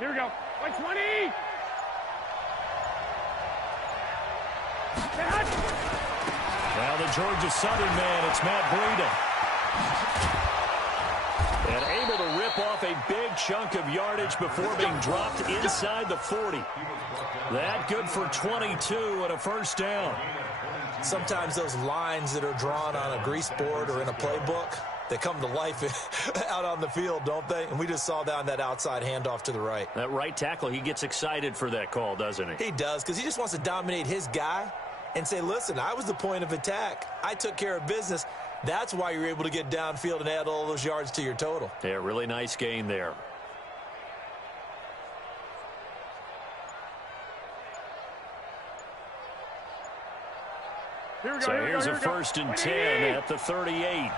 Here we go. Like 20. Now the Georgia Southern man, it's Matt Breida. And able to rip off a big chunk of yardage before being dropped inside the 40. That good for 22 and a first down. Sometimes those lines that are drawn on a grease board or in a playbook, they come to life out on the field, don't they? And we just saw that on that outside handoff to the right. That right tackle, he gets excited for that call, doesn't he? He does, because he just wants to dominate his guy and say, listen, I was the point of attack. I took care of business. That's why you're able to get downfield and add all those yards to your total. Yeah, really nice gain there. So here's a 1st and 10 at the 38.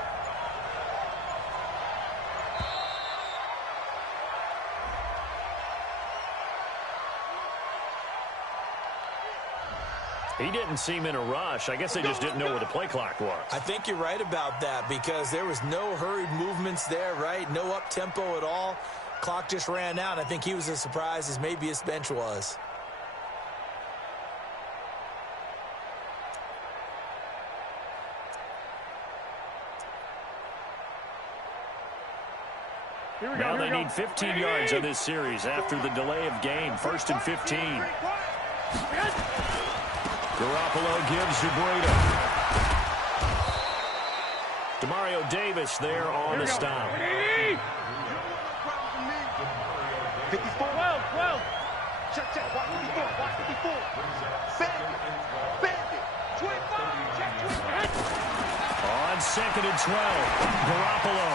He didn't seem in a rush. I guess they just didn't know where the play clock was. I think you're right about that because there was no hurried movements there, right? No up-tempo at all. Clock just ran out. I think he was as surprised as maybe his bench was. Now they need 15 yards on this series after the delay of game. 1st and 15. Garoppolo gives to Breida. Demario Davis there on the stop. 54. 12. Check. Watch 54. Watch 54. Bandit. 25. Check 25. On 2nd and 12. Garoppolo.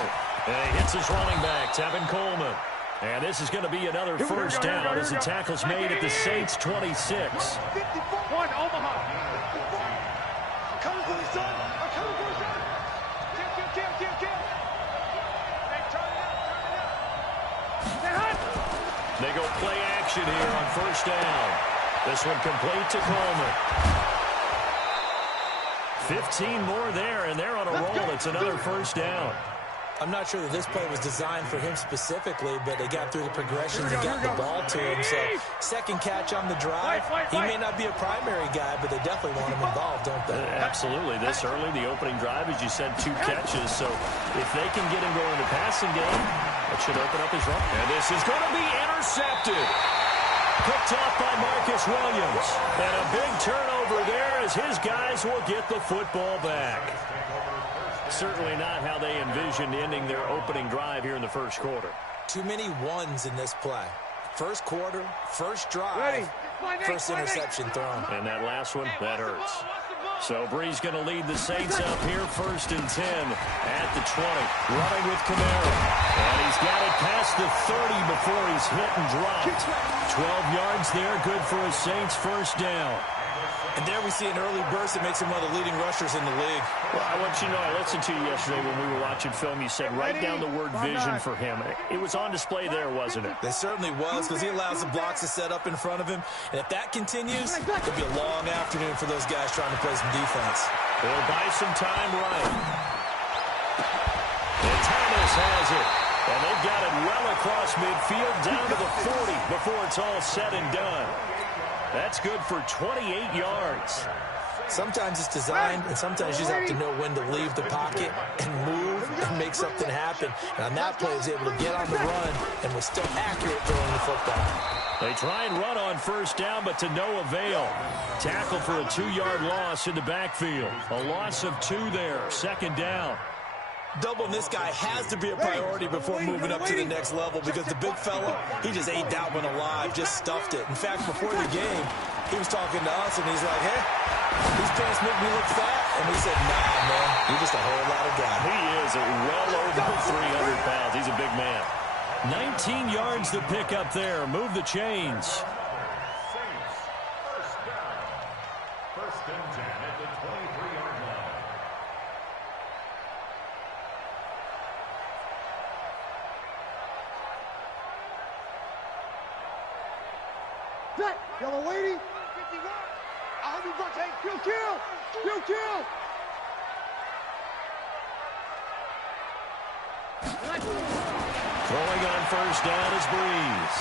And he hits his running back, Tevin Coleman. And this is going to be another first down as the tackle's made at the Saints' 26. 51, Omaha. I'm coming for the sun. Kill. Hey, turn it up. They go play action here on 1st down. This one complete to Coleman. 15 more there, and they're on a roll. It's another 1st down. I'm not sure that this play was designed for him specifically, but they got through the progressions and got the ball to him. So, second catch on the drive. He may not be a primary guy, but they definitely want him involved, don't they? Absolutely. This early, the opening drive, as you said, 2 catches. So, if they can get him going in the passing game, that should open up his run. And this is going to be intercepted. Picked off by Marcus Williams. And a big turnover there as his guys will get the football back. Certainly not how they envisioned ending their opening drive here in the 1st quarter. Too many ones in this play. 1st quarter, 1st drive, 1st interception thrown. And that last one, that hurts. So Bree's going to lead the Saints up here 1st and 10 at the 20. Running with Kamara. And he's got it past the 30 before he's hit and dropped. 12 yards there, good for a Saints 1st down. And there we see an early burst that makes him one of the leading rushers in the league. Well, I want you to know, I listened to you yesterday when we were watching film. You said write down the word vision for him. It was on display there, wasn't it? It certainly was, because he allows the blocks to set up in front of him. And if that continues, it'll be a long afternoon for those guys trying to play some defense. They'll buy some time right. And Thomas has it. And they've got it well across midfield down to the 40 before it's all said and done. That's good for 28 yards. Sometimes it's designed, and sometimes you just have to know when to leave the pocket and move and make something happen. And on that play, he was able to get on the run and was still accurate throwing the football. They try and run on 1st down, but to no avail. Tackle for a 2-yard loss in the backfield. A loss of 2 there, 2nd down. Doubling this guy has to be a priority before moving up to the next level because the big fella, he just ate that one alive, just stuffed it. In fact, before the game, he was talking to us, and he's like, hey, these pants make me look fat. And we said, nah, man, you're just a whole lot of guy. He is well over 300 pounds. He's a big man. 19 yards to pick up there. Move the chains. Y'all are waiting? 51. 100 bucks. Hey, kill. Throwing on 1st down is Breeze.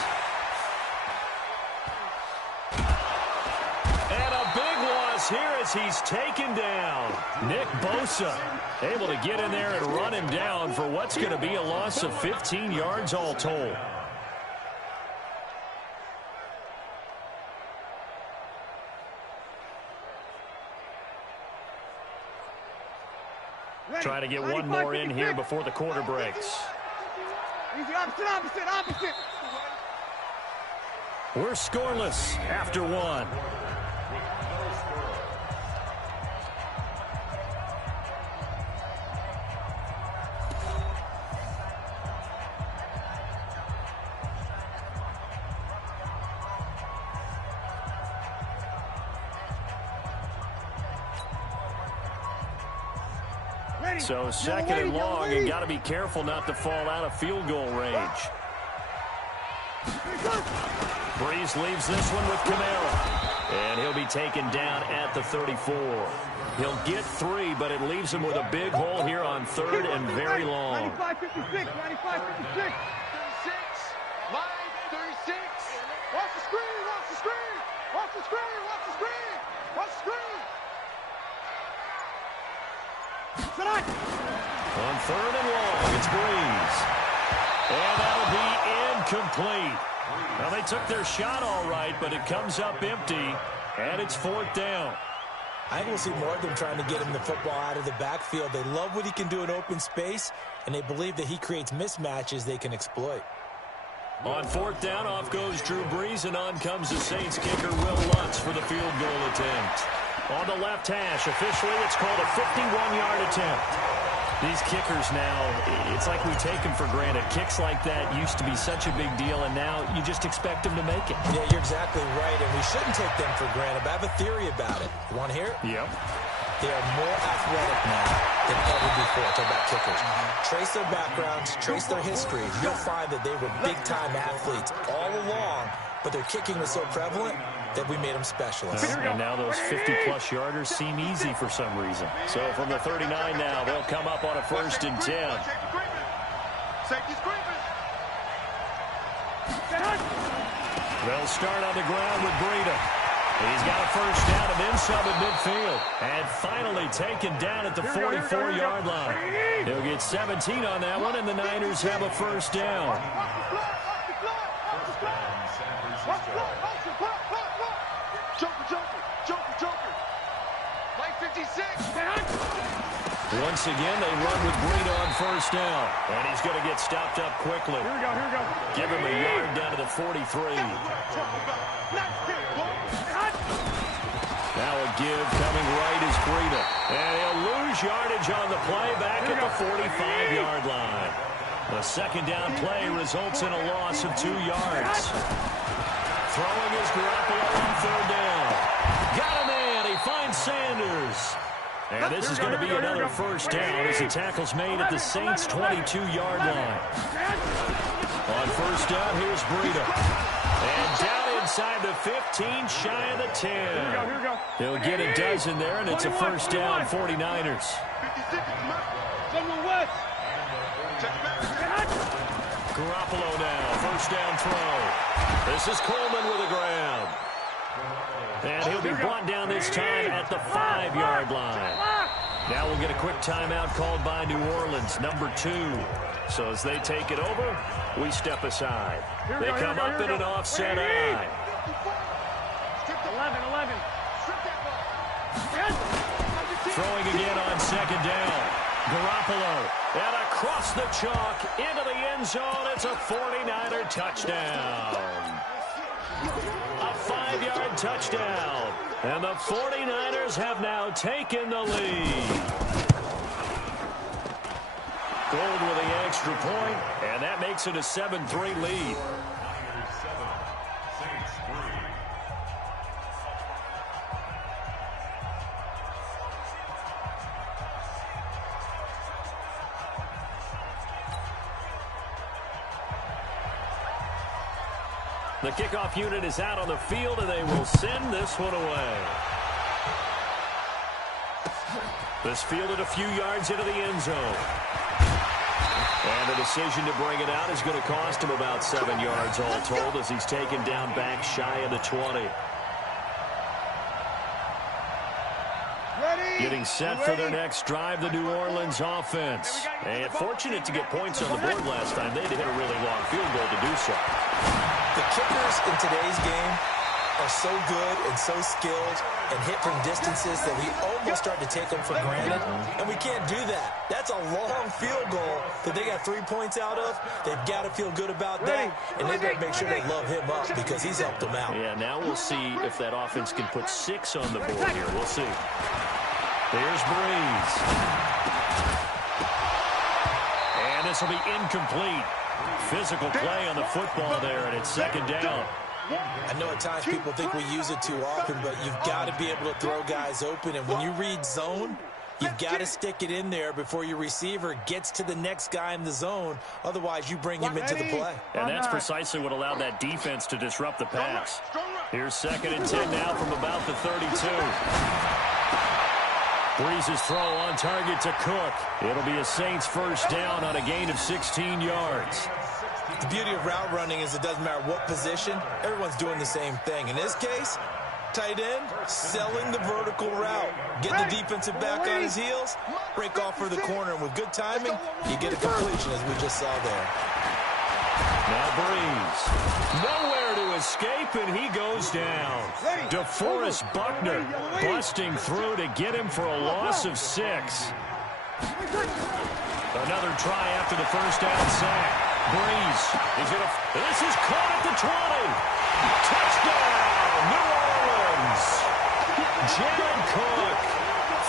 is here as he's taken down. Nick Bosa able to get in there and run him down for what's going to be a loss of 15 yards all told. Trying to get one more in here before the quarter breaks. Easy, opposite. We're scoreless after one. So second and long, you got to be careful not to fall out of field goal range. Breeze leaves this one with Kamara. And he'll be taken down at the 34. He'll get 3, but it leaves him with a big hole here on third and very long. 95-56, 95-56. 36, line 36. Watch the screen, watch the screen. Watch the screen, watch the screen. Watch the screen. On third and long, it's Breeze. And that'll be incomplete. Now, they took their shot all right, but it comes up empty, and it's fourth down. I think we'll see more of them trying to get him the football out of the backfield. They love what he can do in open space, and they believe that he creates mismatches they can exploit. On fourth down, off goes Drew Brees, and on comes the Saints kicker, Will Lutz, for the field goal attempt. On the left hash, officially, it's called a 51-yard attempt. These kickers now, it's like we take them for granted. Kicks like that used to be such a big deal, and now you just expect them to make it. Yeah, you're exactly right, and we shouldn't take them for granted, but I have a theory about it. You want to hear it? Yep. They are more athletic now than ever before. Talk about kickers. Trace their backgrounds, trace their history. You'll find that they were big-time athletes all along, but their kicking was so prevalent that we made them specialists. And now those 50-plus yarders seem easy for some reason. So from the 39 now, they'll come up on a 1st and 10. They'll start on the ground with Breida. He's got a first down and then some at midfield. And finally taken down at the 44-yard line. He'll get 17 on that one, and the Niners have a first down. Once again, they run with Breida on first down. And he's going to get stopped up quickly. Here we go. Give him a yard down to the 43. Now a give coming right is Breida. And he'll lose yardage on the play back at the 45-yard line. The second down play results in a loss of 2 yards. Throwing is Garoppolo on third down. Got him in. He finds Sanders. And this is going to be another first down as the tackle's made at the Saints' 22-yard line. On first down, here's Breida. And down inside the 15, shy of the 10. Here we go. He'll get a dozen there, and it's a first down, 49ers. Garoppolo now, first down throw. This is Coleman with a grab. And he'll be brought down this time at the 5-yard line. Now we'll get a quick timeout called by New Orleans, number 2. So as they take it over, we step aside. They come up in an offset eye. 11. Throwing again on second down. Garoppolo, and across the chalk, into the end zone. It's a 49er touchdown. A 5-yard touchdown. And the 49ers have now taken the lead. Gold with the extra point, and that makes it a 7-3 lead. The kickoff unit is out on the field, and they will send this one away. This fielded a few yards into the end zone. And the decision to bring it out is going to cost him about 7 yards all told as he's taken down back shy of the 20. Getting set for their next drive, the New Orleans offense. And fortunate to get points on the board last time. They had to hit a really long field goal to do so. The kickers in today's game are so good and so skilled and hit from distances that we almost start to take them for granted, and we can't do that. That's a long field goal that they got 3 points out of. They've got to feel good about that, and they've got to make sure they love him up because he's helped them out. Yeah, now we'll see if that offense can put 6 on the board here. We'll see. Here's Breeze. And this will be incomplete. Physical play on the football there, and it's second down. I know at times people think we use it too often, but you've got to be able to throw guys open. And when you read zone, you've got to stick it in there before your receiver gets to the next guy in the zone. Otherwise, you bring him into the play. And that's precisely what allowed that defense to disrupt the pass. Here's 2nd and 10 now from about the 32. Breeze's throw on target to Cook. It'll be a Saints first down on a gain of 16 yards. The beauty of route running is it doesn't matter what position, everyone's doing the same thing. In this case, tight end, selling the vertical route. Get the defensive back on his heels, break off for the corner, and with good timing, you get a completion as we just saw there. Now Breeze. Nowhere to escape, and he goes down. DeForest Buckner busting through to get him for a loss of 6. Another try after the first down sack. Breeze is going to... This is caught at the 20. Touchdown, New Orleans. Jared Cook,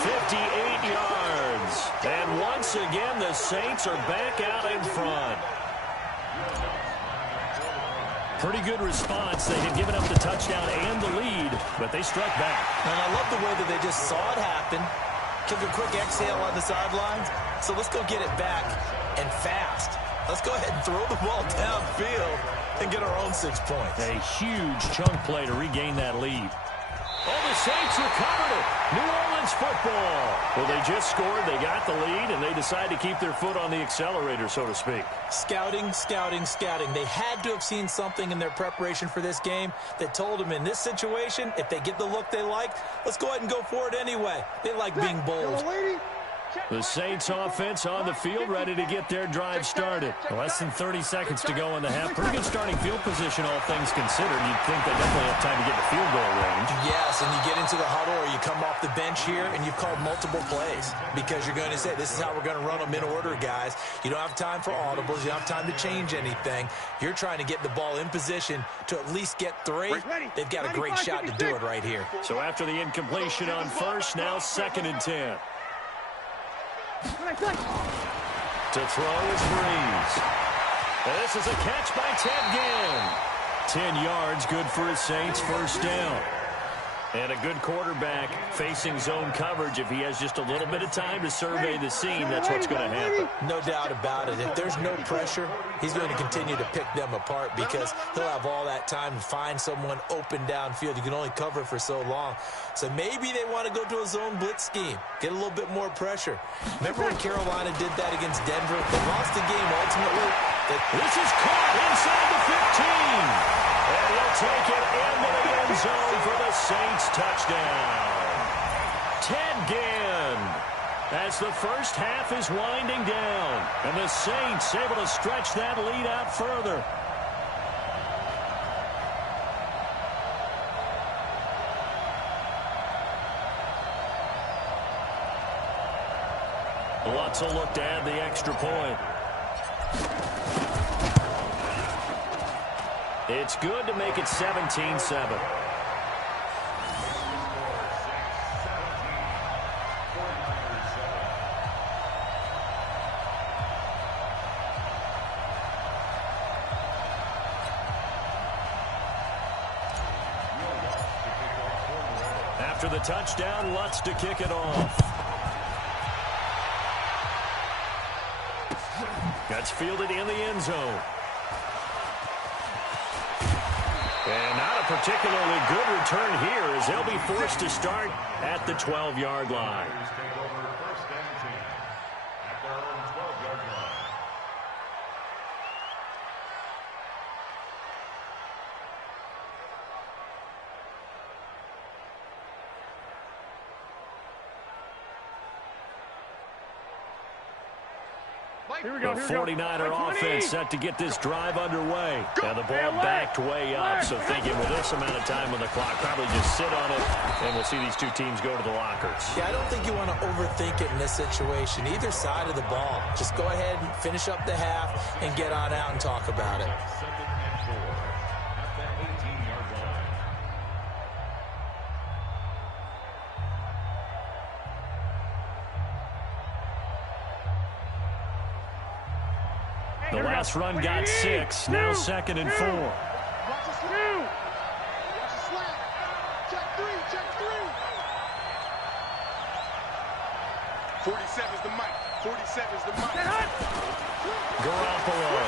58 yards. And once again, the Saints are back out in front. Pretty good response. They had given up the touchdown and the lead, but they struck back. And I love the way that they just saw it happen. Took a quick exhale on the sidelines. So let's go get it back and fast. Let's go ahead and throw the ball downfield and get our own 6 points. A huge chunk play to regain that lead. Oh, the Saints recovered it. New Orleans football. Well, they just scored. They got the lead, and they decide to keep their foot on the accelerator, so to speak. Scouting, scouting, scouting. They had to have seen something in their preparation for this game that told them in this situation, if they get the look they like, let's go ahead and go for it anyway. They like being bold. The Saints offense on the field, ready to get their drive started. Less than 30 seconds to go in the half. Pretty good starting field position, all things considered. You'd think they definitely have time to get the field goal range. Yes, and you get into the huddle or you come off the bench here and you've called multiple plays because you're going to say, this is how we're going to run them in order, guys. You don't have time for audibles. You don't have time to change anything. You're trying to get the ball in position to at least get 3. They've got a great shot to do it right here. So after the incompletion on first, now 2nd and 10. To throw is Breeze. This is a catch by Ted Ginn. 10 yards, good for his Saints, first down. And a good quarterback facing zone coverage. If he has just a little bit of time to survey the scene, that's what's going to happen. No doubt about it. If there's no pressure, he's going to continue to pick them apart because he'll have all that time to find someone open downfield. You can only cover for so long. So maybe they want to go to a zone blitz scheme, get a little bit more pressure. Remember when Carolina did that against Denver? They lost the game ultimately. This is caught inside the 15. And he'll take it into the end zone for the Saints touchdown. Ted Ginn, as the first half is winding down. And the Saints able to stretch that lead out further. Lots of look to add the extra point. It's good to make it 17-7. After the touchdown, Lutz to kick it off. Gets fielded in the end zone. And not a particularly good return here as they'll be forced to start at the 12-yard line. The 49er offense set to get this drive underway. And the ball backed way up, so thinking with this amount of time on the clock, probably just sit on it, and we'll see these two teams go to the lockers. Yeah, I don't think you want to overthink it in this situation. Either side of the ball. Just go ahead and finish up the half and get on out and talk about it. The last run got 6, now 2nd and 4. Watch the slam. Watch the slam. Check 3, check 3. 47's the mic. 47's the mic. Garoppolo.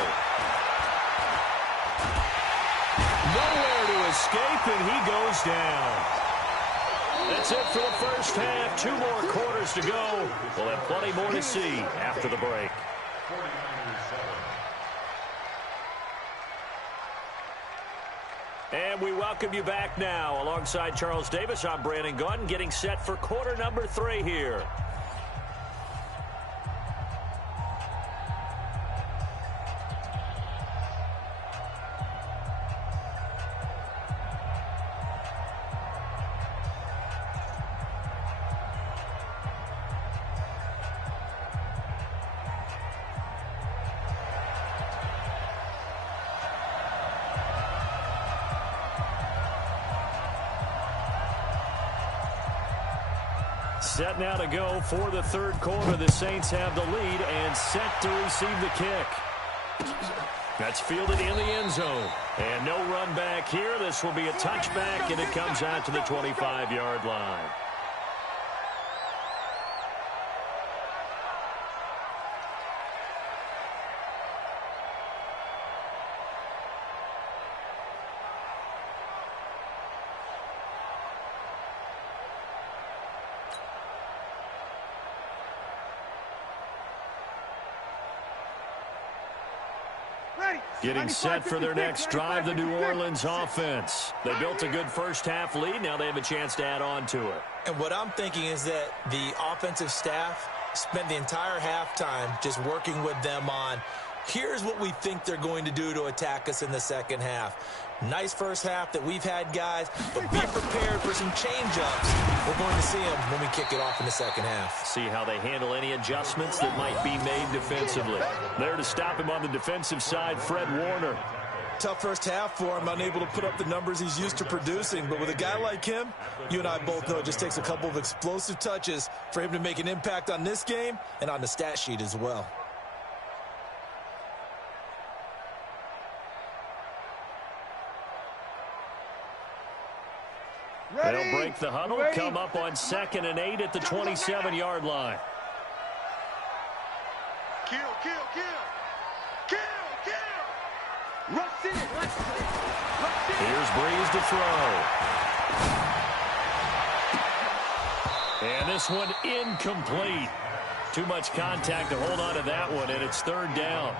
Nowhere to escape, and he goes down. That's it for the first half. 2 more quarters to go. We'll have plenty more to see after the break. And we welcome you back now. Alongside Charles Davis, I'm Brandon Gunn, getting set for quarter number 3 here. Set now to go for the 3rd quarter. The Saints have the lead and set to receive the kick. That's fielded in the end zone. And no run back here. This will be a touchback, and it comes out to the 25-yard line. Getting set for their next drive, the New Orleans offense. They built a good first-half lead. Now they have a chance to add on to it. And what I'm thinking is that the offensive staff spent the entire halftime just working with them on, here's what we think they're going to do to attack us in the second half. Nice first half that we've had, guys, but be prepared for some change-ups. We're going to see them when we kick it off in the second half. See how they handle any adjustments that might be made defensively. There to stop him on the defensive side, Fred Warner. Tough first half for him, unable to put up the numbers he's used to producing. But with a guy like him, you and I both know it just takes a couple of explosive touches for him to make an impact on this game and on the stat sheet as well. They'll break the huddle, come up on 2nd and 8 at the 27-yard line. Kill, kill, kill. Kill, kill. Rush it. Here's Breeze to throw. And this one incomplete. Too much contact to hold on to that one, and it's 3rd down.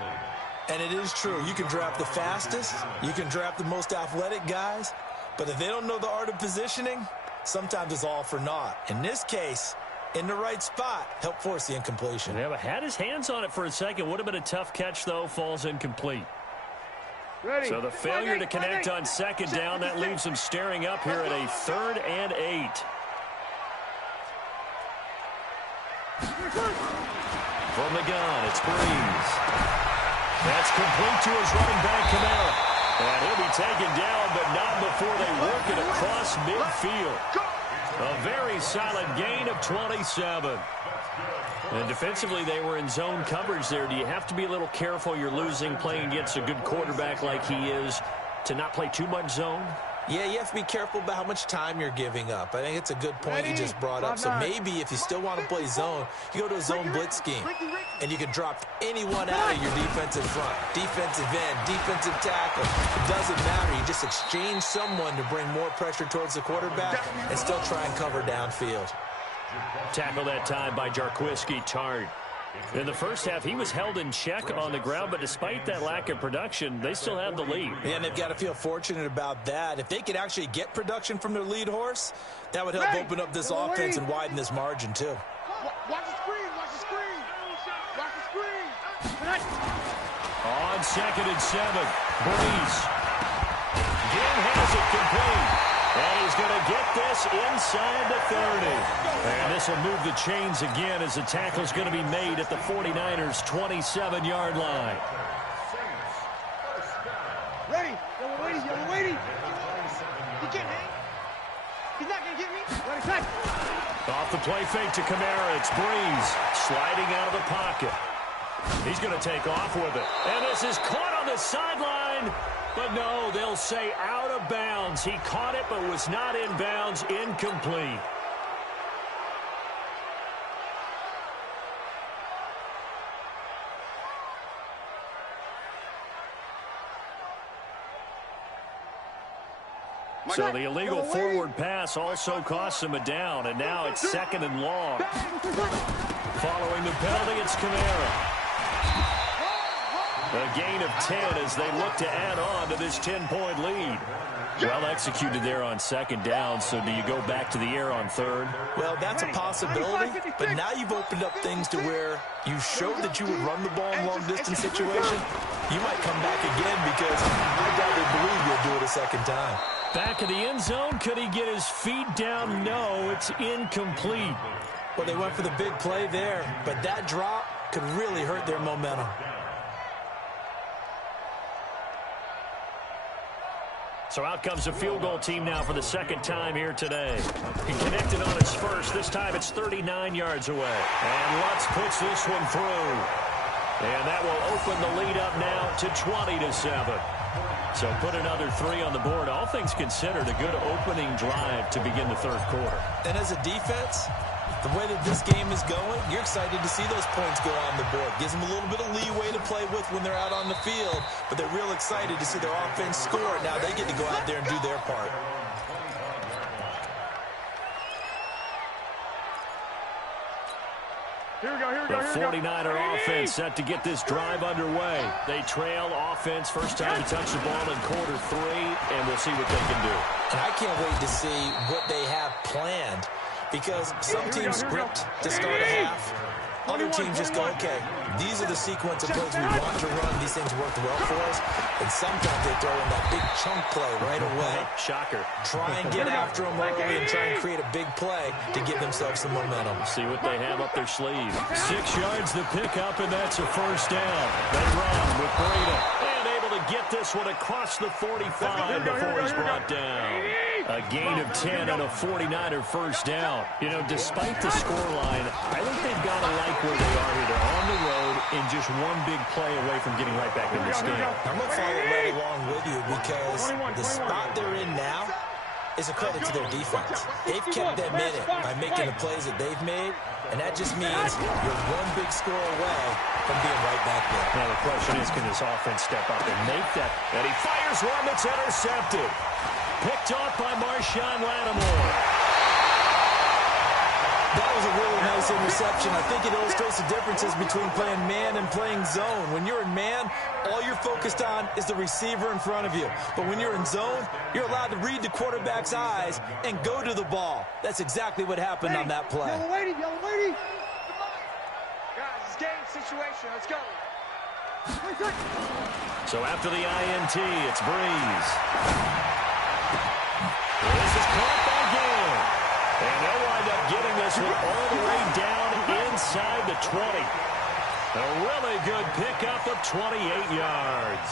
And it is true. You can draft the fastest. You can draft the most athletic guys. But if they don't know the art of positioning, sometimes it's all for naught. In this case, in the right spot, help force the incompletion. Yeah, but had his hands on it for a second. Would have been a tough catch, though. Falls incomplete. So the failure to connect on 2nd down, that leaves him staring up here at a 3rd and 8. From the gun, it's Breeze. That's complete to his running back, Kamara. And he'll be taken down, but not before they work it across midfield. A very solid gain of 27. And defensively, they were in zone coverage there. Do you have to be a little careful? You're losing playing against a good quarterback like he is to not play too much zone? Yeah, you have to be careful about how much time you're giving up. I think it's a good point you just brought up. So maybe if you still want to play zone, you go to a zone blitz scheme. And you can drop anyone out of your defensive front. Defensive end, defensive tackle. It doesn't matter. You just exchange someone to bring more pressure towards the quarterback and still try and cover downfield. Tackle that time by Jarquiski Tart. In the first half, he was held in check on the ground, but despite that lack of production, they still have the lead. Yeah, and they've got to feel fortunate about that. If they could actually get production from their lead horse, that would help open up this offense and widen this margin, too. Watch the screen, watch the screen. Watch the screen. On 2nd and 7, Breeze. Again has it complete. And he's going to get this inside the 30. And this will move the chains again as the tackle's going to be made at the 49ers' 27-yard line. Ready. Yellow waiting. He can't hang. He's not going to get me. Ready, set. Off the play fake to Kamara. It's Breeze sliding out of the pocket. He's going to take off with it. And this is caught on the sideline. But no, they'll say out of bounds. He caught it but was not in bounds. Incomplete. So the illegal forward pass also costs him a down, and now it's 2nd and long. Following the penalty, it's Kamara. A gain of 10 as they look to add on to this 10-point lead. Well executed there on 2nd down, so do you go back to the air on 3rd? Well, that's a possibility, but now you've opened up things to where you showed that you would run the ball in long-distance situation. You might come back again because I doubt they believe you'll do it a 2nd time. Back of the end zone, could he get his feet down? No, it's incomplete. Well, they went for the big play there, but that drop could really hurt their momentum. So out comes the field goal team now for the 2nd time here today. He connected on his first. This time it's 39 yards away. And Lutz puts this one through. And that will open the lead up now to 20-7. So put another 3 on the board. All things considered, a good opening drive to begin the 3rd quarter. And as a defense, the way that this game is going, you're excited to see those points go on the board. Gives them a little bit of leeway to play with when they're out on the field, but they're real excited to see their offense score. Now they get to go out there and do their part. Here we go. The 49er offense set to get this drive underway. They trail offense first time to touch the ball in quarter 3, and we'll see what they can do. And I can't wait to see what they have planned, because some teams script to start a half. Other teams just go, okay, these are the sequence of plays we want to run. These things work well for us. And sometimes they throw in that big chunk play right away. Shocker. Try and get after them early and try and create a big play to give themselves some momentum. See what they have up their sleeve. 6 yards to pick up, and that's a 1st down. They run with Breda. And able to get this one across the 45 before he's brought down. A gain of 10 and a 49er 1st down. You know, despite the scoreline, I think they've got to like where they are here. They're on the road and just one big play away from getting right back in this game. I'm going to follow right along with you because the spot they're in now is a credit to their defense. They've kept them in it by making the plays that they've made, and that just means you're one big score away from being right back there. Now the question is, can this offense step up and make that? And he fires one that's intercepted. Picked off by Marshawn Lattimore. That was a really nice interception. I think it illustrates the differences between playing man and playing zone. When you're in man, all you're focused on is the receiver in front of you. But when you're in zone, you're allowed to read the quarterback's eyes and go to the ball. That's exactly what happened on that play. Yellow lady. Guys, it's game situation. Let's go. So after the INT, it's Breeze. This is caught by Gale. And they'll wind up getting this one all the way down inside the 20. A really good pickup of 28 yards.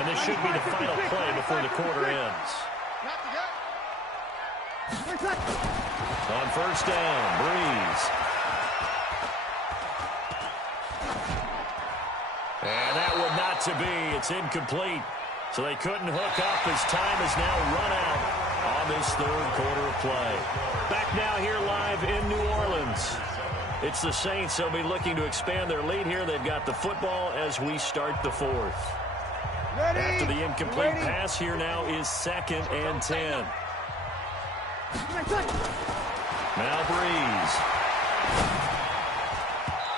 And this should be the final play before the quarter ends. On 1st down, Breeze. And that would not to be. It's incomplete. So they couldn't hook up as time has now run out on this 3rd quarter of play. Back now here live in New Orleans. It's the Saints. They'll be looking to expand their lead here. They've got the football as we start the 4th. After the incomplete pass, here now is 2nd and 10. Now Breeze.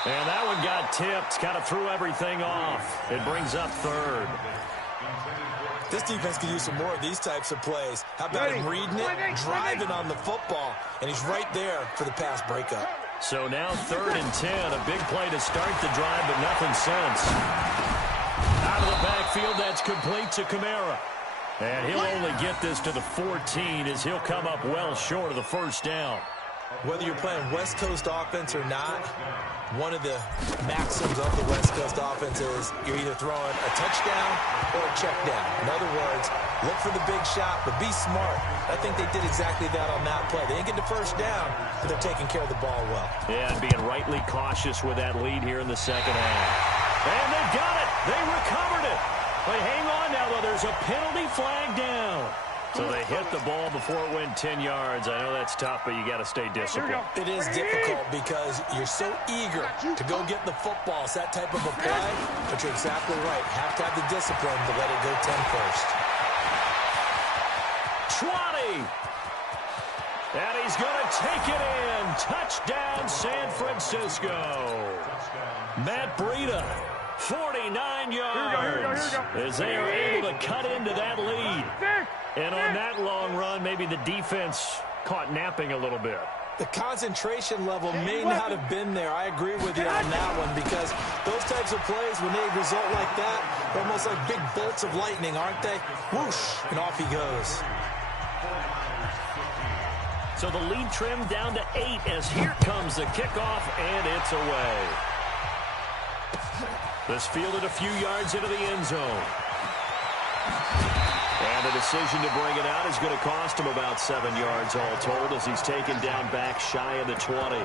And that one got tipped. Kind of threw everything off. It brings up 3rd. This defense could use some more of these types of plays. How about him reading it, driving on the football, and he's right there for the pass breakup. So now 3rd and 10. A big play to start the drive, but nothing since. Out of the backfield, that's complete to Kamara. And he'll only get this to the 14 as he'll come up well short of the first down. Whether you're playing West Coast offense or not, one of the maxims of the West Coast offense is you're either throwing a touchdown or a check down. In other words, look for the big shot, but be smart. I think they did exactly that on that play. They didn't get the first down, but they're taking care of the ball well. Yeah, and being rightly cautious with that lead here in the second half. And they've got it. They recovered it. But hang on now, though. There's a penalty flag down. So they hit the ball before it went 10 yards. I know that's tough, but you got to stay disciplined. It is difficult because you're so eager to go get the football. It's that type of a play, but you're exactly right. Have to have the discipline to let it go 10 first. 20. And he's going to take it in. Touchdown, San Francisco. Matt Breida, 49 yards. As they are able to cut into that lead. And on that long run, maybe the defense caught napping a little bit. The concentration level may not have been there. I agree with you on that one because those types of plays, when they result like that, they're almost like big bolts of lightning, aren't they? Whoosh, and off he goes. So the lead trimmed down to 8 as here comes the kickoff, and it's away. This fielded a few yards into the end zone. And the decision to bring it out is going to cost him about 7 yards all told as he's taken down back shy of the 20.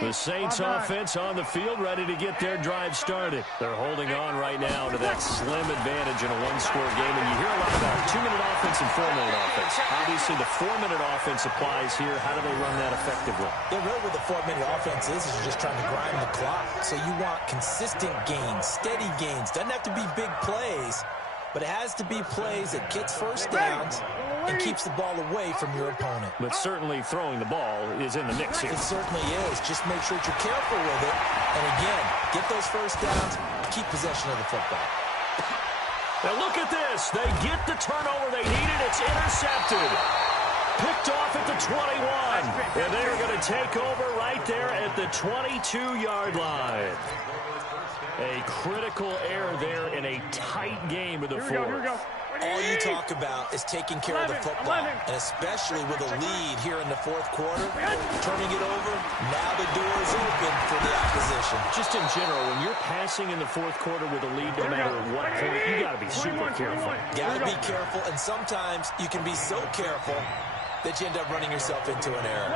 The Saints offense on the field ready to get their drive started. They're holding on right now to that slim advantage in a one-score game. And you hear a lot about 2-minute offense and 4-minute offense. Obviously, the 4-minute offense applies here. How do they run that effectively? Yeah, really what the 4-minute offense is you're just trying to grind the clock. So you want consistent gains, steady gains. Doesn't have to be big plays, but it has to be plays that gets first downs and keeps the ball away from your opponent. But certainly throwing the ball is in the mix here. It certainly is. Just make sure that you're careful with it. And again, get those first downs, keep possession of the football. Now look at this. They get the turnover they needed. It's intercepted. Picked off at the 21. And they're going to take over right there at the 22-yard line. A critical error there in a tight game of the fourth. All you talk about is taking care of the football, and especially with a lead here in the fourth quarter, turning it over, now the door is open for the opposition. Just in general, when you're passing in the fourth quarter with a lead, no matter what point, you got to be super careful. Got to be careful, and sometimes you can be so careful that you end up running yourself into an error.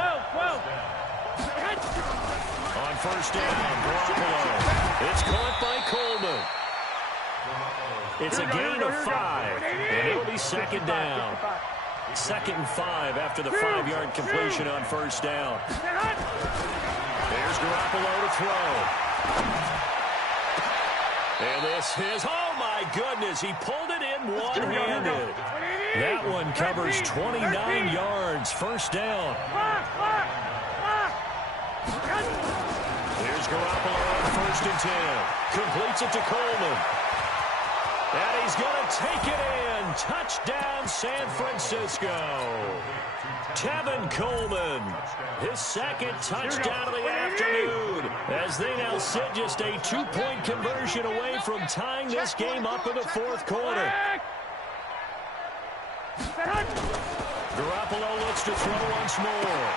On first down, Garoppolo. It's caught by Coleman. It's a gain of 5, and it'll be second down. 2nd and 5 after the 5-yard completion on first down. There's Garoppolo to throw. And this is, oh my goodness, he pulled it in one-handed. That one covers 29 yards, first down. There's Garoppolo on 1st and 10. Completes it to Coleman. And he's going to take it in. Touchdown, San Francisco. Tevin Coleman, his 2nd touchdown of the afternoon, as they now sit just a 2-point conversion away from tying this game up in the fourth quarter. Garoppolo looks to throw once more.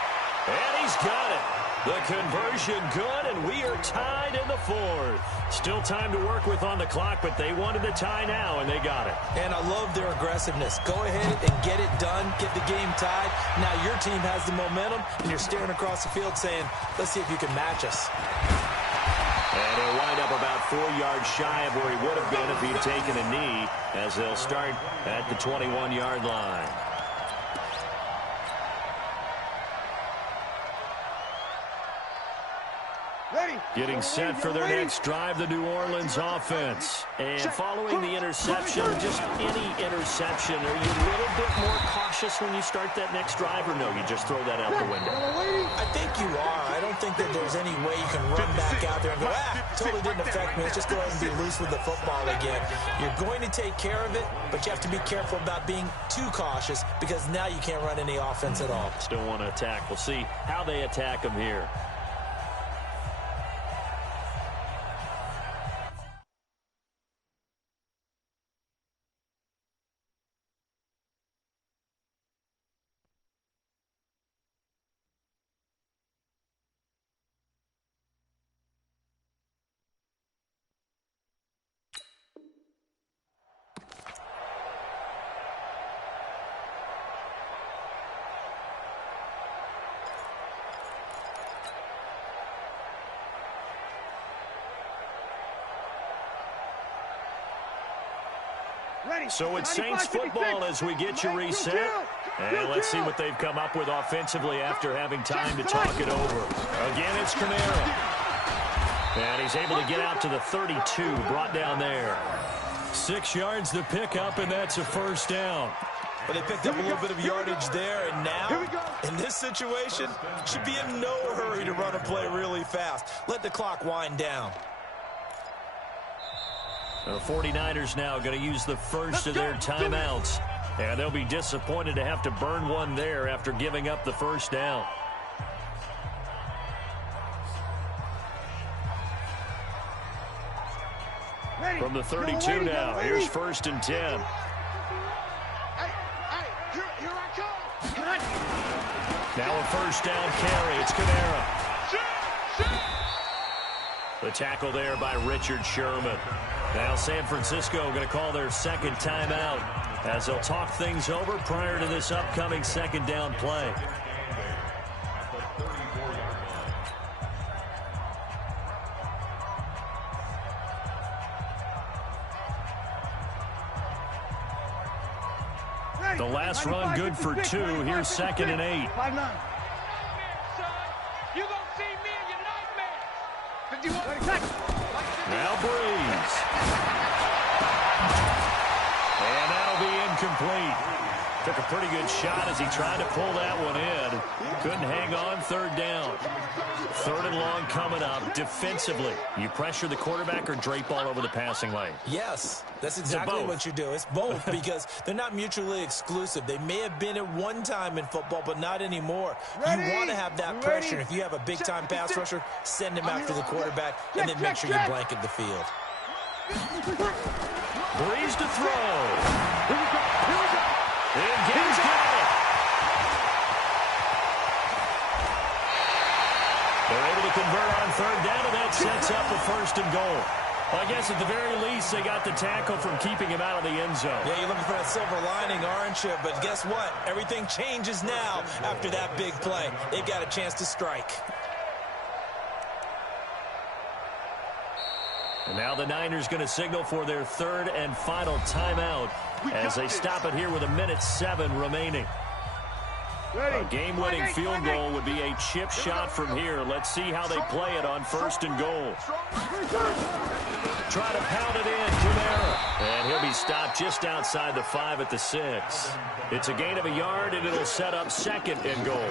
And he's got it. The conversion good, and we are tied in the fourth. Still time to work with on the clock, but they wanted the tie now, and they got it. And I love their aggressiveness. Go ahead and get it done, get the game tied. Now your team has the momentum, and you're staring across the field saying, let's see if you can match us. And he'll wind up about 4 yards shy of where he would have been if he'd taken a knee, as they'll start at the 21-yard line. Getting set for their next drive, the New Orleans offense. And following the interception, just any interception, are you a little bit more cautious when you start that next drive, or no, you just throw that out the window? I think you are. I I don't think that there's any way you can run back out there and go, totally didn't affect me. Let's just go ahead and be loose with the football again. You're going to take care of it, but you have to be careful about being too cautious because now you can't run any offense at all. Still want to attack. We'll see how they attack them here. So it's Saints football as we get you reset. And let's see what they've come up with offensively after having time to talk it over. Again, it's Kamara. And he's able to get out to the 32, brought down there. 6 yards to pick up, and that's a first down. But they picked up a little bit of yardage there, and now, in this situation, should be in no hurry to run a play really fast. Let the clock wind down. The 49ers now going to use the first of their timeouts. And they'll be disappointed to have to burn one there after giving up the first down. From the 32 now, here's 1st and 10. Here I come. Now a first down carry. It's Kamara. The tackle there by Richard Sherman. Now San Francisco going to call their second timeout as they'll talk things over prior to this upcoming second down play. The last run good for 2. Here's 2nd and 8. Now Breeze. And that'll be incomplete. Took a pretty good shot as he tried to pull that one in. Couldn't hang on. 3rd down. 3rd and long coming up. Defensively, you pressure the quarterback or drape all over the passing lane? Yes, that's exactly what you do. It's both because they're not mutually exclusive. They may have been at one time in football, but not anymore. You want to have that pressure. If you have a big-time pass rusher, send him after the quarterback, and then make sure you blanket the field. Breeze to throw. And Gaines got it. They're able to convert on 3rd down, and that sets up a 1st and goal. Well, I guess at the very least, they got the tackle from keeping him out of the end zone. Yeah, you're looking for that silver lining, aren't you? But guess what? Everything changes now after that big play. They've got a chance to strike. And now the Niners going to signal for their 3rd and final timeout as they stop it here with 1:07 remaining. A game-winning field goal would be a chip shot from here. Let's see how they play it on 1st and goal. Try to pound it in, Kamara. And he'll be stopped just outside the 5 at the 6. It's a gain of a yard, and it'll set up 2nd and goal.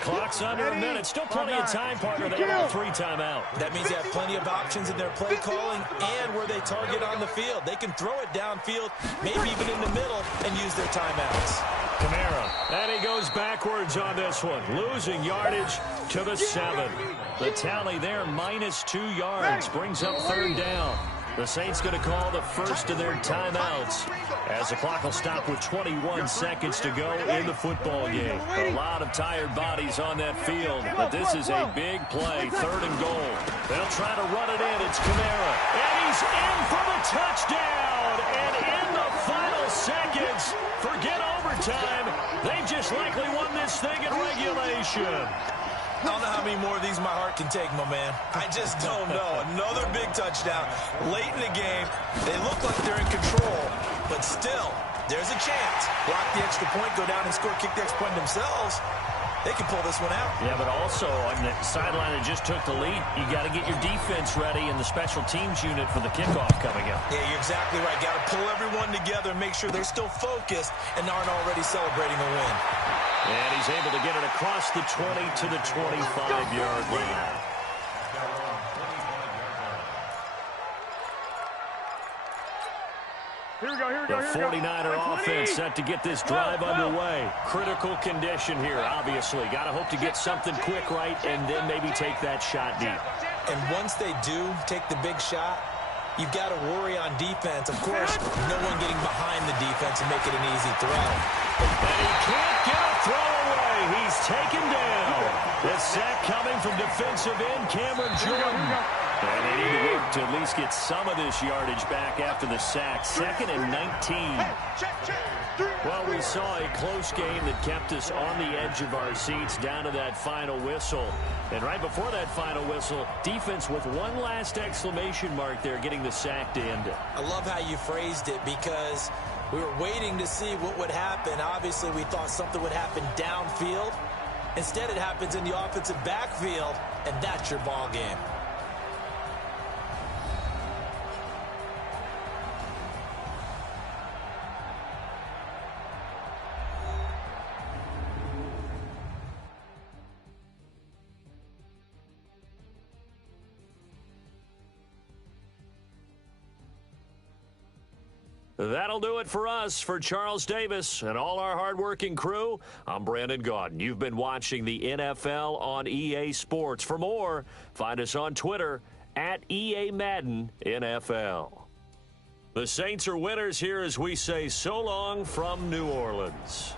Clock's under a minute. Still plenty of time, partner. They have all 3 timeout. That means they have plenty of options in their play calling and where they target on the field. They can throw it downfield, maybe even in the middle, and use their timeouts. Kamara, and he goes backwards on this one, losing yardage to the 7. The tally there, -2 yards, brings up 3rd down. The Saints going to call the first of their timeouts as the clock will stop with 21 seconds to go in the football game. A lot of tired bodies on that field, but this is a big play, 3rd and goal. They'll try to run it in. It's Kamara, and he's in for the touchdown. And in the final seconds, forget overtime. They just likely won this thing in regulation. I don't know how many more of these my heart can take, my man. I just don't know. Another big touchdown late in the game. They look like they're in control, but still, there's a chance. Block the extra point, go down and score, kick the extra point themselves. they can pull this one out. Yeah, but also on the sideline that just took the lead, you got to get your defense ready and the special teams unit for the kickoff coming up. Yeah, you're exactly right. Got to pull everyone together and make sure they're still focused and aren't already celebrating a win. And he's able to get it across the 20 to the 25-yard line. Here we go, here we The go, here we go. 49er offense set to get this drive underway. Critical condition here, obviously. Got to hope to get something quick right and then maybe take that shot deep. And once they do take the big shot, you've got to worry on defense. Of course, no one getting behind the defense and make it an easy throw. And he can't get a throw away. He's taken down. The sack coming from defensive end Cameron Jordan. And they need to work to at least get some of this yardage back after the sack. 2nd and 19. Well, we saw a close game that kept us on the edge of our seats down to that final whistle. And right before that final whistle, defense with one last exclamation mark there, getting the sack to end it. I love how you phrased it because we were waiting to see what would happen. Obviously, we thought something would happen downfield. Instead, it happens in the offensive backfield, and that's your ball game. That'll do it for us. For Charles Davis and all our hardworking crew, I'm Brandon Gaudin. You've been watching the NFL on EA Sports. For more, find us on Twitter at EA Madden NFL. The Saints are winners here as we say so long from New Orleans.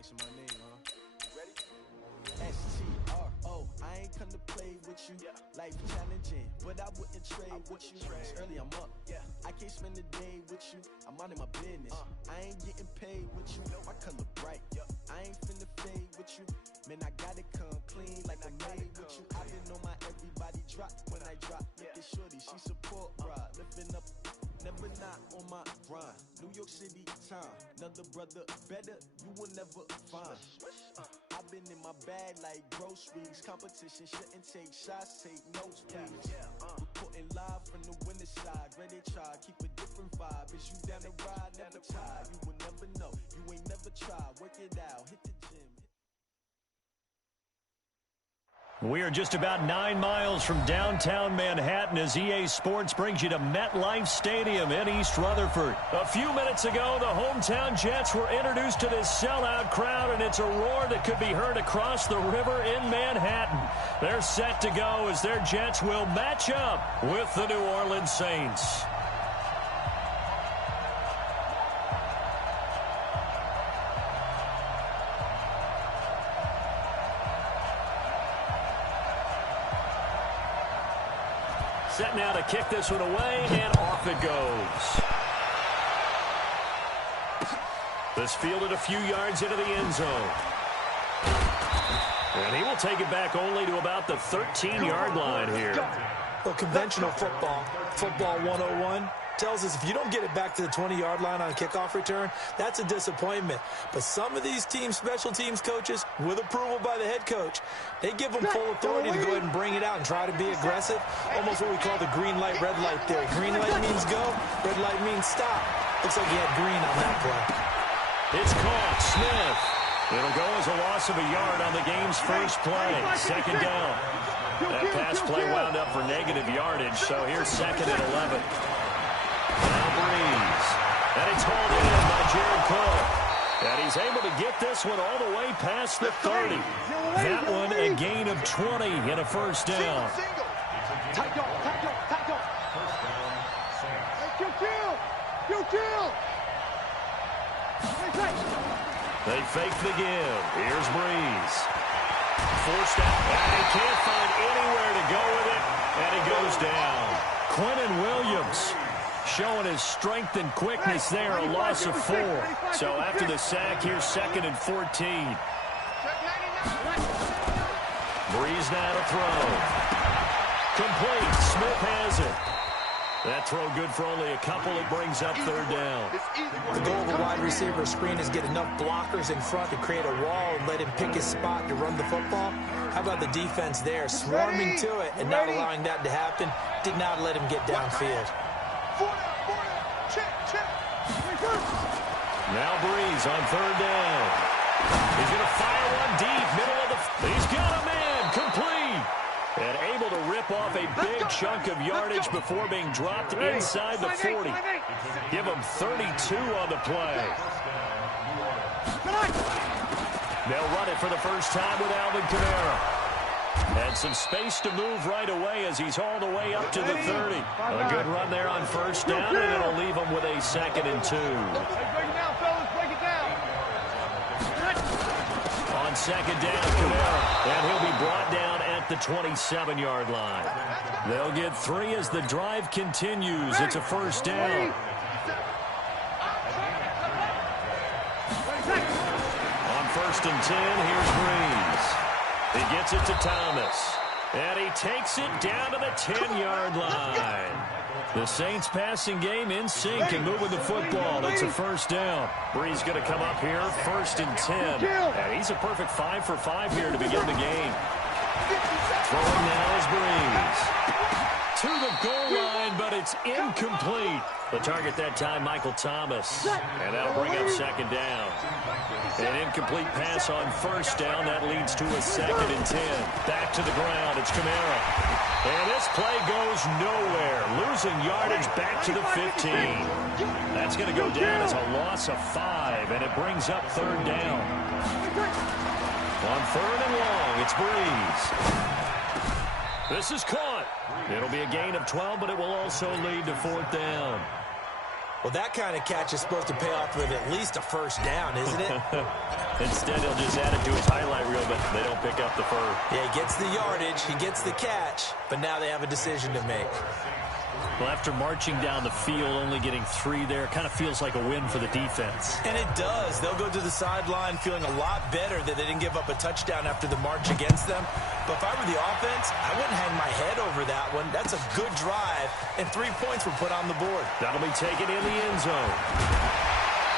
asking my name, huh? Ready? S-T-R-O, I ain't come to play with you. Life challenging, but I wouldn't trade with you. It's early, I'm up. I can't spend the day with you. I'm minding my business. I ain't getting paid with you. My color bright. I ain't finna fade with you. Man, I gotta come clean like I made with you. I been on my everybody drop when I drop. Look at shorty, she support ride. Lifting up, never not on my grind. New York City time, another brother better, you will never find. I've been in my bag like groceries. Competition shouldn't take shots, take notes, please. Reporting live from the winning side. Ready to try, keep a different vibe. Is you down the ride, never tired. You will never know, you ain't never tried. Work it out, hit the gym. We are just about 9 miles from downtown Manhattan as EA Sports brings you to MetLife Stadium in East Rutherford. A few minutes ago, the hometown Jets were introduced to this sellout crowd, and it's a roar that could be heard across the river in Manhattan. They're set to go as their Jets will match up with the New Orleans Saints. Set now to kick this one away, and off it goes. This fielded a few yards into the end zone. And he will take it back only to about the 13-yard line here. Well, conventional football 101, tells us if you don't get it back to the 20-yard line on a kickoff return, that's a disappointment. But some of these teams, special teams coaches, with approval by the head coach, they give them full authority to go ahead and bring it out and try to be aggressive, almost what we call the green light, red light theory. Green light means go, red light means stop. Looks like he had green on that play. It's caught. Smith. It'll go as a loss of a yard on the game's first play. Second down. That pass play wound up for negative yardage, so here's second and 11. Now Breeze. And it's hauled in by Jared Cook. And he's able to get this one all the way past the 30. That one a gain of 20 and a first down. They fake the give. Here's Breeze. Forced out, and he can't find anywhere to go with it, and he goes down. Quentin Williams showing his strength and quickness there, a loss of 4. So after the sack, here's second and 14. Breeze now to throw. Complete. Smith has it. That throw good for only a couple. It brings up third down. The goal of a wide receiver screen is get enough blockers in front to create a wall and let him pick his spot to run the football. How about the defense there, swarming to it and not allowing that to happen? Did not let him get downfield. Now Breeze on third down. He's going to fire one deep, middle of the... He's got a man, complete. And able to rip off a big chunk of yardage before being dropped inside the 40. Give him 32 on the play. They'll run it for the first time with Alvin Kamara. And some space to move right away as he's hauled away up to the 30. A good run there on first down, and it'll leave him with a second and 2. Break it down, fellas. Break it down. On second down, Kamara. And he'll be brought down at the 27-yard line. They'll get 3 as the drive continues. It's a first down. On first and 10, here's Breeze. He gets it to Thomas. And he takes it down to the 10-yard line. The Saints passing game in sync and moving the football. It's a first down. Breeze going to come up here, first and 10. And he's a perfect 5 for 5 here to begin the game. Throwing now is Breeze. To the goal line, but it's incomplete. The target that time, Michael Thomas. And that'll bring up second down. An incomplete pass on first down. That leads to a second and 10. Back to the ground. It's Kamara. And this play goes nowhere. Losing yardage back to the 15. That's going to go down as a loss of 5. And it brings up third down. On third and long, it's Breeze. This is caught. It'll be a gain of 12, but it will also lead to fourth down. Well, that kind of catch is supposed to pay off with at least a first down, isn't it? Instead, he'll just add it to his highlight reel, but they don't pick up the first. Yeah, he gets the yardage, he gets the catch, but now they have a decision to make. Well, after marching down the field, only getting 3 there, kind of feels like a win for the defense. And it does. They'll go to the sideline feeling a lot better that they didn't give up a touchdown after the march against them. But if I were the offense, I wouldn't hang my head over that one. That's a good drive, and 3 points were put on the board. That'll be taken in the end zone.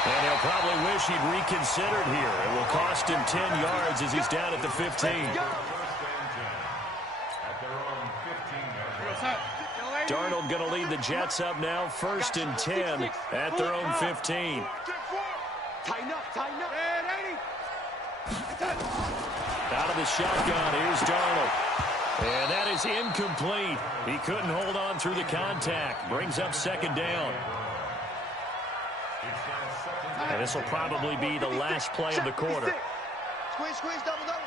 And he'll probably wish he'd reconsidered here. It will cost him 10 yards as he's down at the 15. Darnold going to lead the Jets up now, 1st and 10 at their own 15. Tighten up, tighten up. Out of the shotgun, here's Darnold. And that is incomplete. He couldn't hold on through the contact. Brings up 2nd down. And this will probably be the last play of the quarter. Squeeze, squeeze, double, double.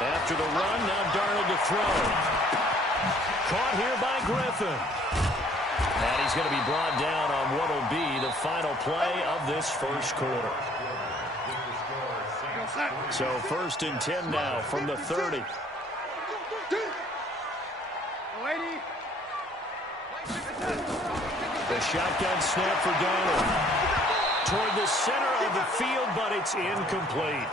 After the run, now Darnold to throw. Caught here by Griffin. And he's going to be brought down on what will be the final play of this first quarter. So 1st and 10 now from the 30. The shotgun snap for Darnold. Toward the center of the field, but it's incomplete.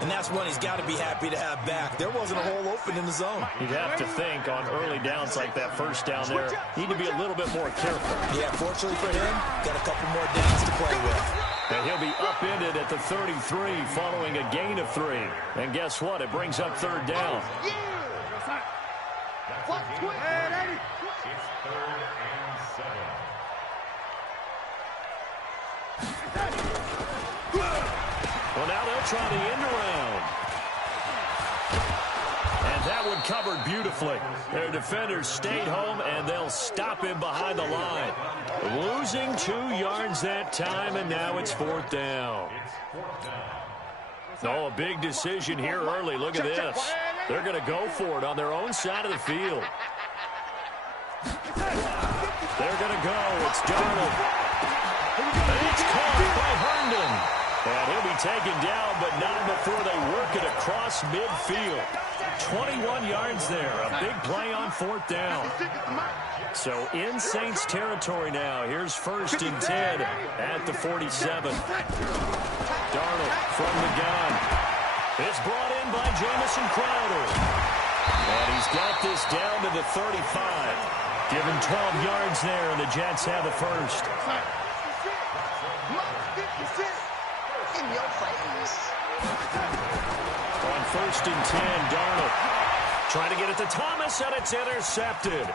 And that's one he's got to be happy to have back. There wasn't a hole open in the zone. You'd have to think on early downs like that first down there, need to be a little bit more careful. Yeah, fortunately for him, got a couple more downs to play with. And he'll be upended at the 33 following a gain of 3. And guess what? It brings up 3rd down. It's 3rd and 7. Well, now they'll try the end around. And that one covered beautifully. Their defenders stayed home, and they'll stop him behind the line. Losing 2 yards that time, and now it's 4th down. Oh, a big decision here early. Look at this. They're going to go for it on their own side of the field. They're going to go. It's Darnold. And it's caught by Herndon. And he'll be taken down, but not before they work it across midfield. 21 yards there. A big play on 4th down. So in Saints territory now. Here's 1st and 10 at the 47. Darnold from the gun. It's brought in by Jamison Crowder. And he's got this down to the 35. Give him 12 yards there, and the Jets have the first. In your face. On 1st and 10, Darnold trying to get it to Thomas, and it's intercepted.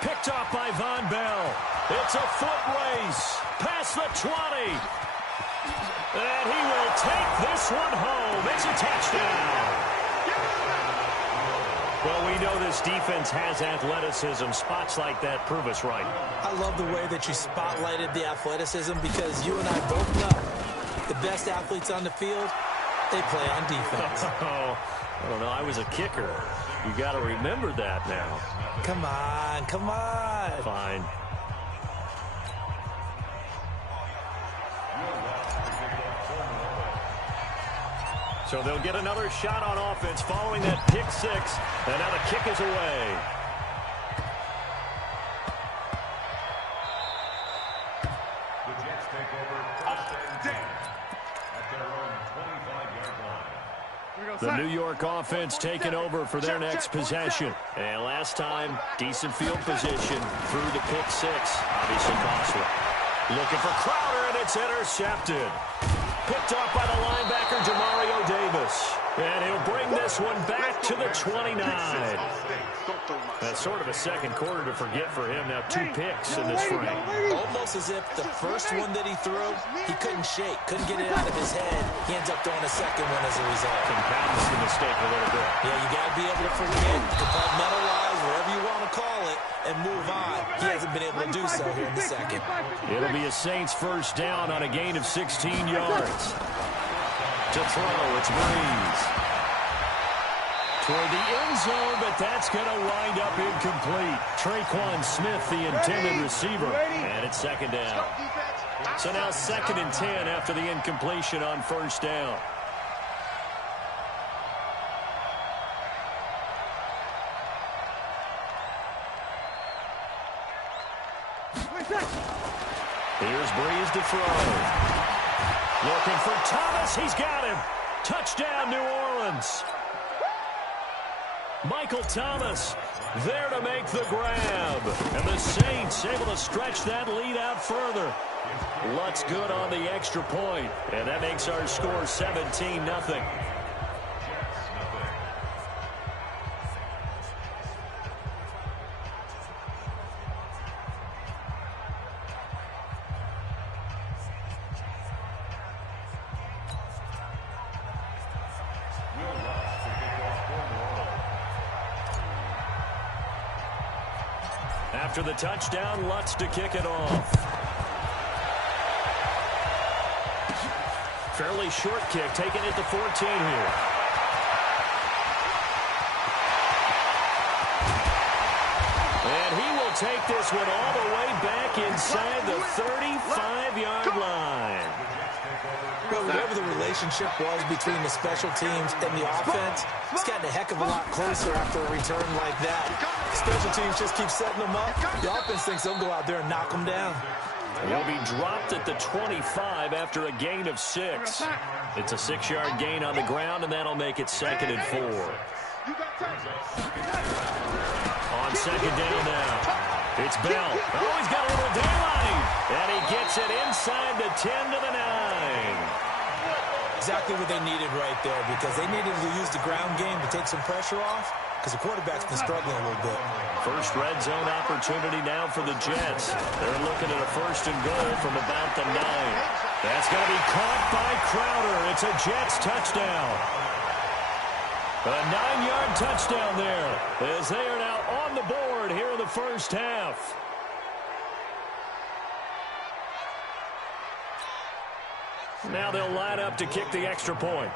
Picked off by Von Bell. It's a foot race past the 20. And he will take this one home. It's a touchdown. Well, we know this defense has athleticism. Spots like that prove us right. I love the way that you spotlighted the athleticism because you and I both know the best athletes on the field, they play on defense. Oh, I don't know. I was a kicker. You got to remember that now. Come on, come on. Fine. So they'll get another shot on offense following that pick 6. And now the kick is away. The Jets take over 1st and 10 at their own 25-yard line. The New York offense taking over for their next possession. And last time, decent field position through the pick 6. Obviously costly. Looking for Crowder, and it's intercepted. Picked off by the linebacker, Demario Davis. And he'll bring this one back to the 29. That's sort of a second quarter to forget for him. Now 2 picks in this frame. Almost as if the first one that he threw, he couldn't shake, couldn't get it out of his head. He ends up throwing a second one as a result. Compounds the mistake a little bit. Yeah, you got to be able to forget, compartmentalize, whatever you want to call it, and move on. He hasn't been able to do so here in the second. It'll be a Saints first down on a gain of 16 yards. To throw, it's Breeze. toward the end zone, but that's going to wind up incomplete. Traquan Smith, the intended receiver, and it's second down. So now 2nd and 10 after the incompletion on first down. Here's Breeze to throw. Looking for Thomas. He's got him. Touchdown, New Orleans. Michael Thomas there to make the grab. And the Saints able to stretch that lead out further. Lutz good on the extra point. And that makes our score 17-0. After the touchdown, Lutz to kick it off. Fairly short kick, taking it to 14 here. And he will take this one all the way back inside the 35-yard line. Well, whatever the relationship was between the special teams and the offense, it's gotten a heck of a lot closer after a return like that. Special teams just keep setting them up. The offense thinks they'll go out there and knock them down. He'll be dropped at the 25 after a gain of 6. It's a 6-yard gain on the ground, and that'll make it 2nd and 4. On second down now, it's Bell. Oh, he's got a little daylight, and he gets it inside the 10 to the 9. Exactly what they needed right there, because they needed to use the ground game to take some pressure off, because the quarterback's been struggling a little bit. First red zone opportunity now for the Jets. They're looking at a 1st and goal from about the 9. That's going to be caught by Crowder. It's a Jets touchdown. A 9-yard touchdown there, as they are now on the board here in the first half. Now they'll line up to kick the extra point.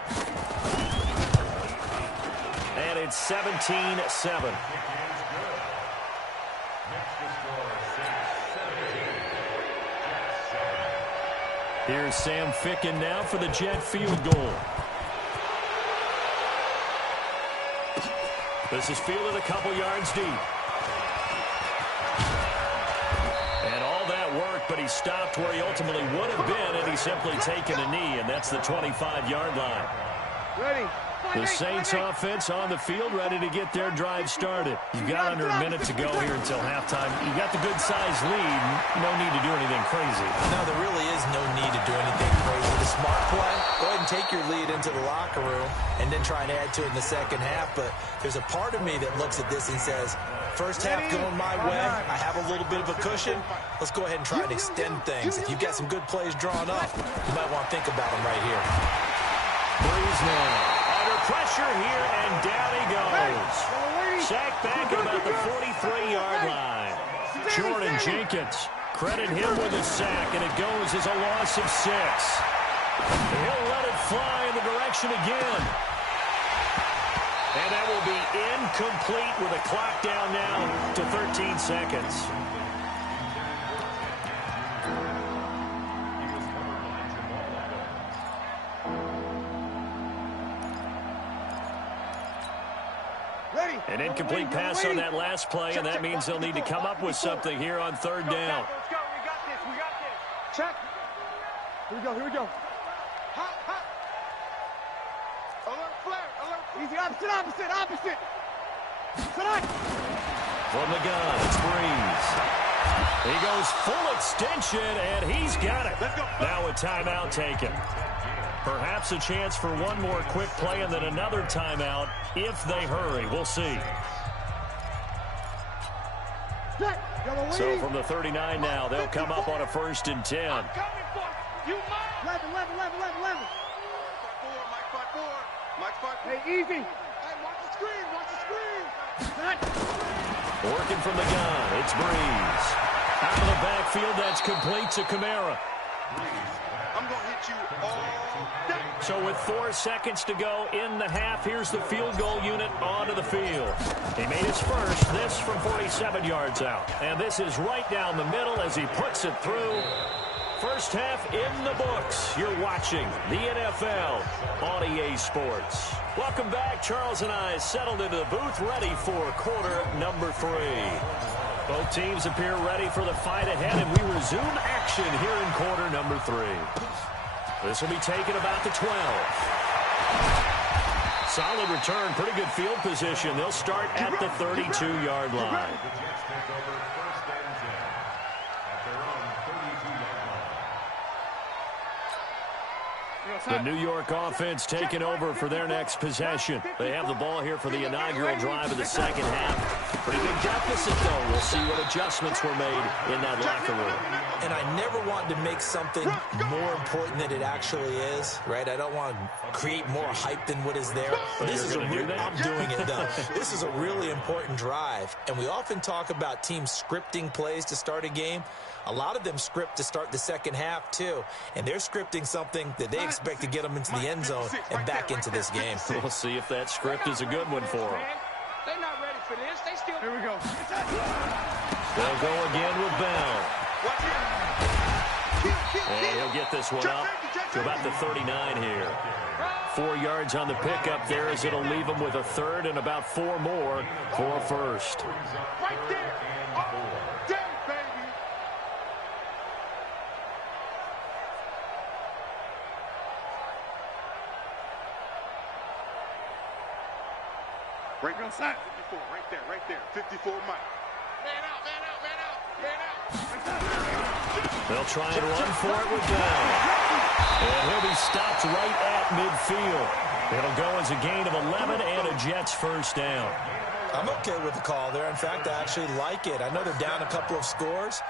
And it's 17-7. Here's Sam Ficken now for the Jet field goal. This is fielded a couple yards deep. And all that work, but he stopped where he ultimately would have been, and he's simply taken a knee, and that's the 25-yard line. Ready. The Saints offense on the field, ready to get their drive started. You've got under a minute to go here until halftime. You've got the good-sized lead. No need to do anything crazy. No, there really is no need to do anything crazy. The smart play, go ahead and take your lead into the locker room and then try and add to it in the second half. But there's a part of me that looks at this and says, first half going my way, I have a little bit of a cushion. Let's go ahead and try and extend things. If you've got some good plays drawn up, you might want to think about them right here. Breeze now. Pressure here, and down he goes. Sacked back at about the 43-yard line. Jordan Jenkins, credit him with a sack, and it goes as a loss of 6. He'll let it fly in the direction again. And that will be incomplete with a clock down now to 13 seconds. An incomplete pass on that last play, and that means they'll need to come up with something here on 3rd down. Let's go. We got this. We got this. Check. Here we go. Here we go. Hot, hot. Alert, flare. Alert. Easy. Opposite. Tonight. From the gun, it's Breeze. He goes full extension, and he's got it. Let's go. Now a timeout taken. Perhaps a chance for one more quick play and then another timeout if they hurry. We'll see. So from the 39 now, they'll come up on a 1st and 10. I'm coming for you. 11. Mike 5-4. Hey, easy. Hey, watch the screen. Working from the gun, it's Breeze. Out of the backfield, that's complete to Kamara. I'm going to hit you all day. So with 4 seconds to go in the half, here's the field goal unit onto the field. He made his first, this from 47 yards out. And this is right down the middle as he puts it through. First half in the books. You're watching the NFL on EA Sports. Welcome back. Charles and I settled into the booth, ready for quarter number 3. Both teams appear ready for the fight ahead, and we resume action here in quarter number 3. This will be taken about the 12. Solid return, pretty good field position. They'll start at the 32-yard line. The New York offense taking over for their next possession. They have the ball here for the inaugural drive of the second half. Pretty big deficit, though. We'll see what adjustments were made in that locker room. And I never want to make something more important than it actually is, right? I don't want to create more hype than what is there. But this is I'm doing it, though. This is a really important drive. And we often talk about teams scripting plays to start a game. A lot of them script to start the second half, too. And they're scripting something that they expect to get them into the end zone and back into this game. We'll see if that script is a good one for them. They're not ready for this. They still... Here we go. They'll go again with Bell. And he'll get this one up to about the 39 here. 4 yards on the pickup there as it'll leave him with a third and about 4 more for a first. Right there. All day, baby. Break outside. 54, right there. 54 Mike. Man out. They'll try and run for it with Bell. And he'll be stopped right at midfield. It'll go as a gain of 11 and a Jets first down. I'm okay with the call there. In fact, I actually like it. I know they're down a couple of scores,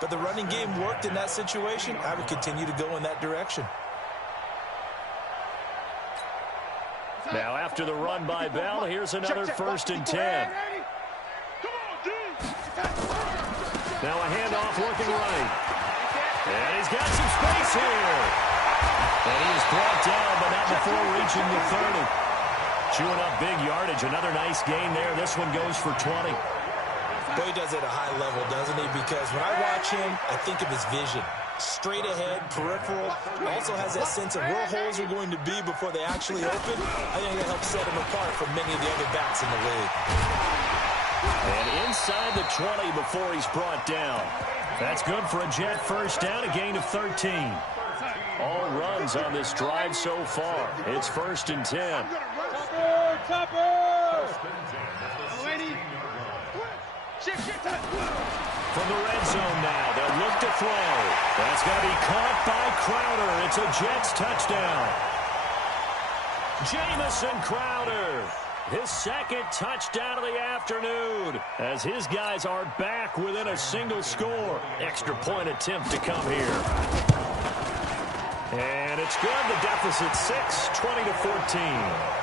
but the running game worked in that situation. I would continue to go in that direction. Now after the run by Bell, here's another first and 10. Now a handoff looking right. And he's got some space here. And he is brought down, but not before reaching the 30. Chewing up big yardage. Another nice gain there. This one goes for 20. Boy, he does it at a high level, doesn't he? Because when I watch him, I think of his vision. Straight ahead, peripheral. Also has that sense of where holes are going to be before they actually open. I think that helps set him apart from many of the other backs in the league. And inside the 20 before he's brought down. That's good for a Jet first down, a gain of 13. All runs on this drive so far. It's first and 10. From the red zone now, they'll look to throw. That's going to be caught by Crowder. It's a Jets touchdown. Jamison Crowder, his second touchdown of the afternoon, as his guys are back within a single score. Extra point attempt to come here. And it's good. The deficit 6, 20-14.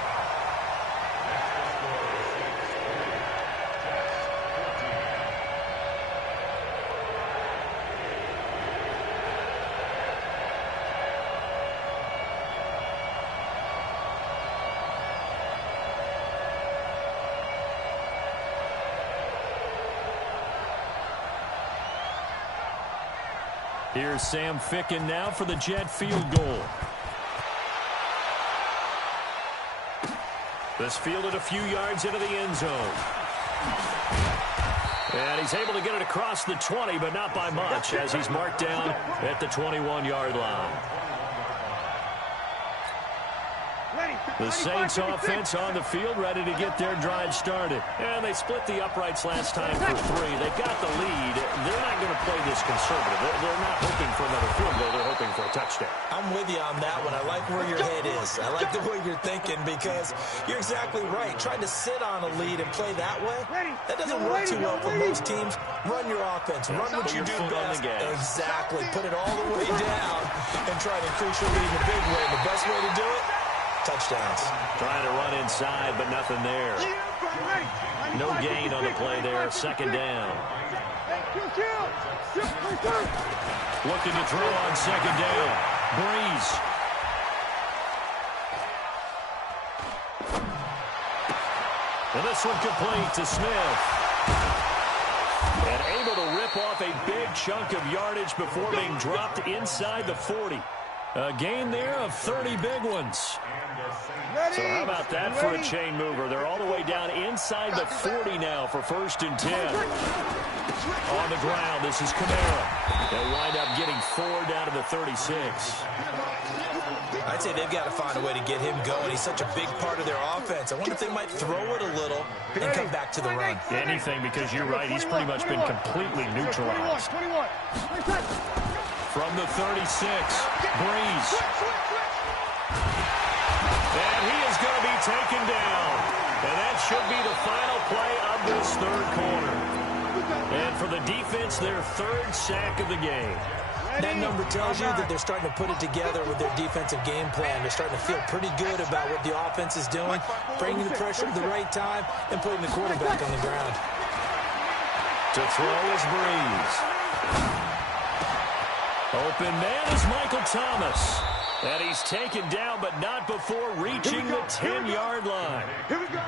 Here's Sam Ficken now for the Jet field goal. This fielded a few yards into the end zone. And he's able to get it across the 20, but not by much, as he's marked down at the 21-yard line. The Saints offense on the field, ready to get their drive started. And they split the uprights last time for 3. They got the lead. They're not going to play this conservative. They're not hoping for another field goal. They're hoping for a touchdown. I'm with you on that one. I like where your head is. I like the way you're thinking, because you're exactly right. Trying to sit on a lead and play that way, that doesn't work too well for most teams. Run your offense. Run what you do best. Exactly. Put it all the way down and try to increase your lead in a big way. And the best way to do it, touchdowns. Trying to run inside, but nothing there. No gain on the play there. Second down. Looking to throw on second down. Breeze. And this one complete to Smith. And able to rip off a big chunk of yardage before being dropped inside the 40. A gain there of 30 big ones. So how about that for a chain mover? They're all the way down inside the 40 now for 1st and 10. On the ground, this is Kamara. They'll wind up getting 4 down to the 36. I'd say they've got to find a way to get him going. He's such a big part of their offense. I wonder if they might throw it a little and come back to the run. Anything, because you're right. He's pretty much been completely neutralized. From the 36, Breeze. And he is going to be taken down. And that should be the final play of this 3rd quarter. And for the defense, their 3rd sack of the game. That number tells you that they're starting to put it together with their defensive game plan. They're starting to feel pretty good about what the offense is doing, bringing the pressure at the right time, and putting the quarterback on the ground. To throw is Breeze. Open man is Michael Thomas. And he's taken down, but not before reaching the 10-yard line. Here we go.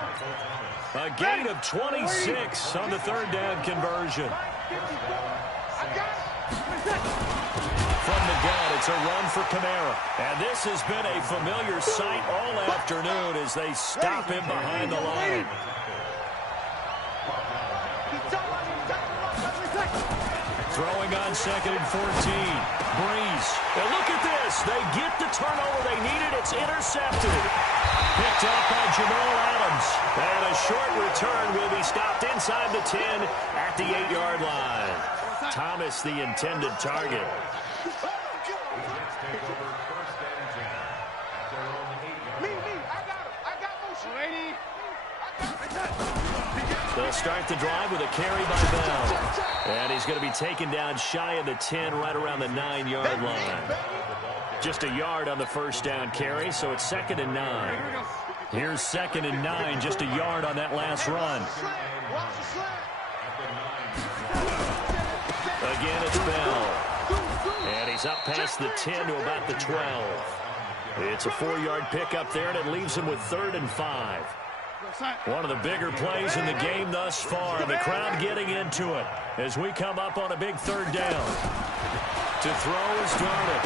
A gain of 26 on the 3rd down conversion. From the gun, it's a run for Kamara. And this has been a familiar sight all afternoon as they stop him behind the line. Throwing on 2nd and 14. Breeze. And look at this. They get the turnover they needed. It's intercepted. Picked up by Jamal Adams. And a short return will be stopped inside the 10 at the 8-yard line. Thomas, the intended target. They'll start the drive with a carry by Bell. And he's going to be taken down shy of the 10, right around the 9-yard line. Just a yard on the 1st down carry, so it's 2nd and 9. Here's 2nd and 9, just a yard on that last run. Again, it's Bell. And he's up past the 10 to about the 12. It's a 4-yard pickup there, and it leaves him with 3rd and 5. One of the bigger plays in the game thus far. The crowd getting into it as we come up on a big 3rd down. To throw is Darnold.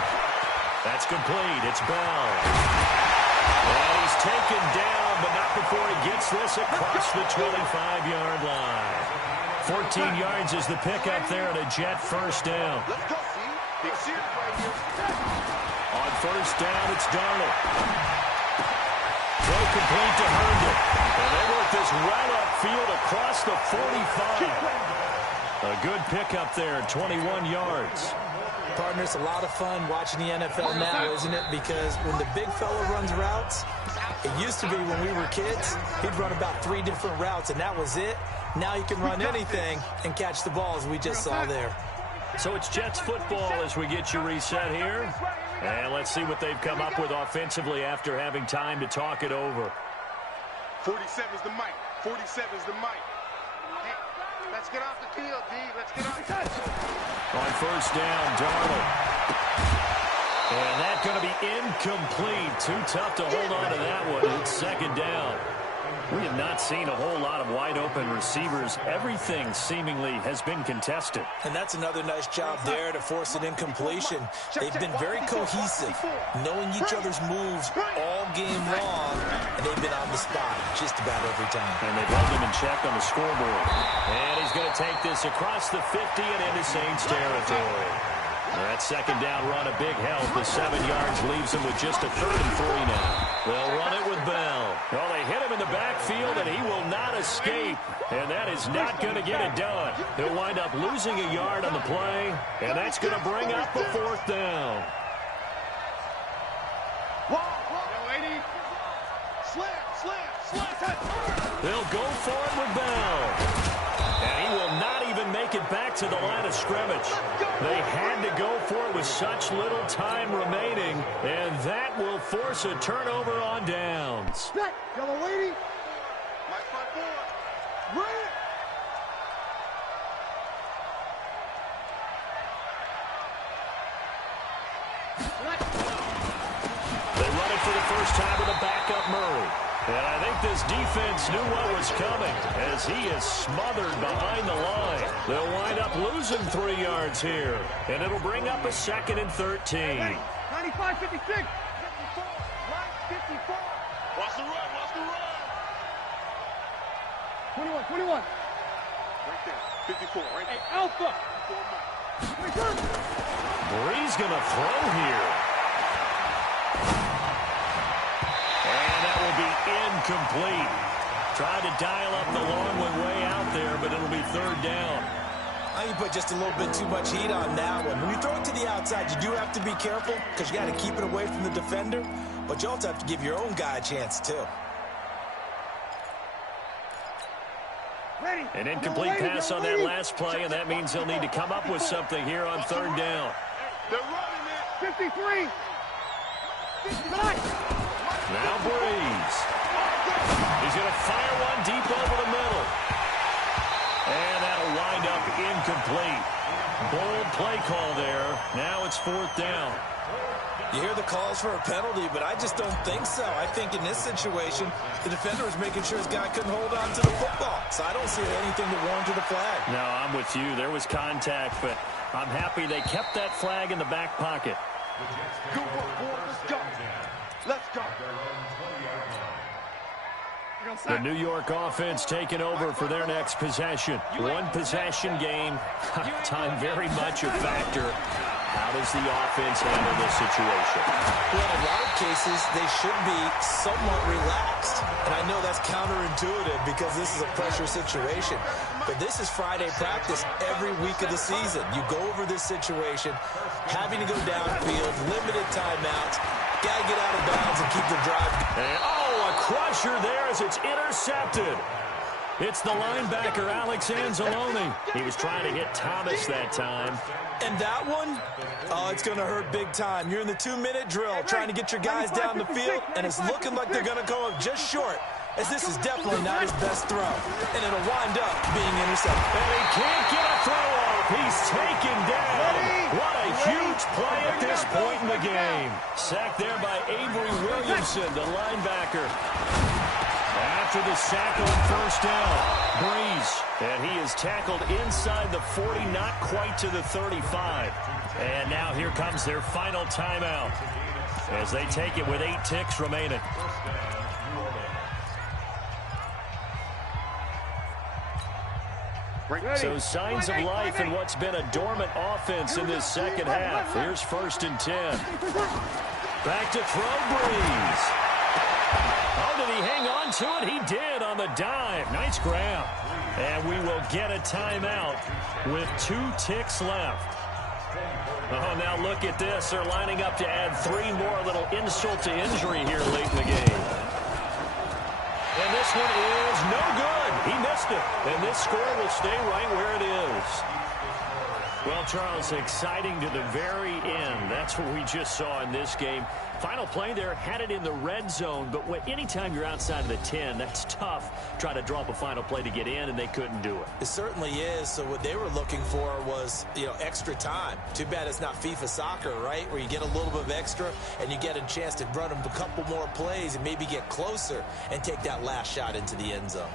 That's complete. It's Bell. And he's taken down, but not before he gets this across the 25-yard line. 14 yards is the pickup there, and a Jet 1st down. On 1st down, it's Darnold. Throw complete to Herndon. And they work this well upfield across the 45. A good pickup there, 21 yards. Partner, it's a lot of fun watching the NFL now, isn't it? Because when the big fella runs routes, it used to be when we were kids, he'd run about 3 different routes, and that was it. Now he can run anything and catch the ball, as we just saw there. So it's Jets football as we get you reset here. And let's see what they've come up with offensively after having time to talk it over. 47's the mic. 47's the mic. Hey, let's get off the field, D. Let's get off the field. On 1st down, Darnold. And that's going to be incomplete. Too tough to hold on to that one. It's 2nd down. We have not seen a whole lot of wide-open receivers. Everything seemingly has been contested. And that's another nice job there to force an incompletion. They've been very cohesive, knowing each other's moves all game long, and they've been on the spot just about every time. And they've held him in check on the scoreboard. And he's going to take this across the 50 and into Saints territory. That 2nd down run, a big help. The 7 yards leaves him with just a 3rd and 3 now. They'll run it with Bell. Well, they hit him in the backfield, and he will not escape. And that is not going to get it done. He'll wind up losing a yard on the play, and that's going to bring up the 4th down. They'll go for it with Bell. And he will not even make it back to the line of scrimmage. They had to go for it with such little time remaining, and that will force a turnover on downs. Yellow lady. first time with a backup Murray. And I think this defense knew what was coming as he is smothered behind the line. They'll wind up losing 3 yards here. And it'll bring up a 2nd and 13. 95, 56. 54, right, 54. Watch the run, watch the run. 21, 21. Right there, 54, right there. Hey, Alpha. 54 Bree's going to throw here. And that will be incomplete. Tried to dial up the long one way out there, but it'll be 3rd down. I think you put just a little bit too much heat on that one. When you throw it to the outside, you do have to be careful because you got to keep it away from the defender, but you also have to give your own guy a chance too. An incomplete pass on that last play, and that means they'll need to come up with something here on 3rd down. They're running it. 53. Now Breeze. He's going to fire one deep over the middle. And that'll wind up incomplete. Bold play call there. Now it's 4th down. You hear the calls for a penalty, but I just don't think so. I think in this situation, the defender was making sure his guy couldn't hold on to the football. So I don't see anything that warranted a flag. No, I'm with you. There was contact, but I'm happy they kept that flag in the back pocket. Good work, boys. Let's go. Let's go. The New York offense taking over for their next possession. 1 possession game. Time very much a factor. How does the offense handle this situation? Well, in a lot of cases, they should be somewhat relaxed. And I know that's counterintuitive because this is a pressure situation. But this is Friday practice every week of the season. You go over this situation, having to go downfield, limited timeouts, got to get out of bounds and keep the drive. And, a crusher there as it's intercepted. It's the linebacker, Alex Anzalone. He was trying to hit Thomas that time. And that one, it's going to hurt big time. You're in the 2-minute drill trying to get your guys down the field, and it's looking like they're going to come up just short, as this is definitely not his best throw. And it'll wind up being intercepted. And he can't get a throw off. He's taken down. What a huge play at this point in the game. Sacked there by Avery Williamson, the linebacker. After the sack on 1st down, Breeze. And he is tackled inside the 40, not quite to the 35. And now here comes their final timeout as they take it with 8 ticks remaining. So signs of life in what's been a dormant offense in this 2nd half. Here's 1st and 10. Back to throw, Breeze. Oh, did he hang on to it? He did on the dive. Nice grab. And we will get a timeout with 2 ticks left. Oh, now look at this. They're lining up to add 3 more, a little insult to injury here late in the game. And this one is no good. He missed it. And this score will stay right where it is. Well, Charles, exciting to the very end. That's what we just saw in this game. Final play there, had it in the red zone, but anytime you're outside of the 10, that's tough. Try to draw up a final play to get in, and they couldn't do it. It certainly is. So what they were looking for was, extra time. Too bad it's not FIFA soccer, right, where you get a little bit of extra and you get a chance to run them a couple more plays and maybe get closer and take that last shot into the end zone.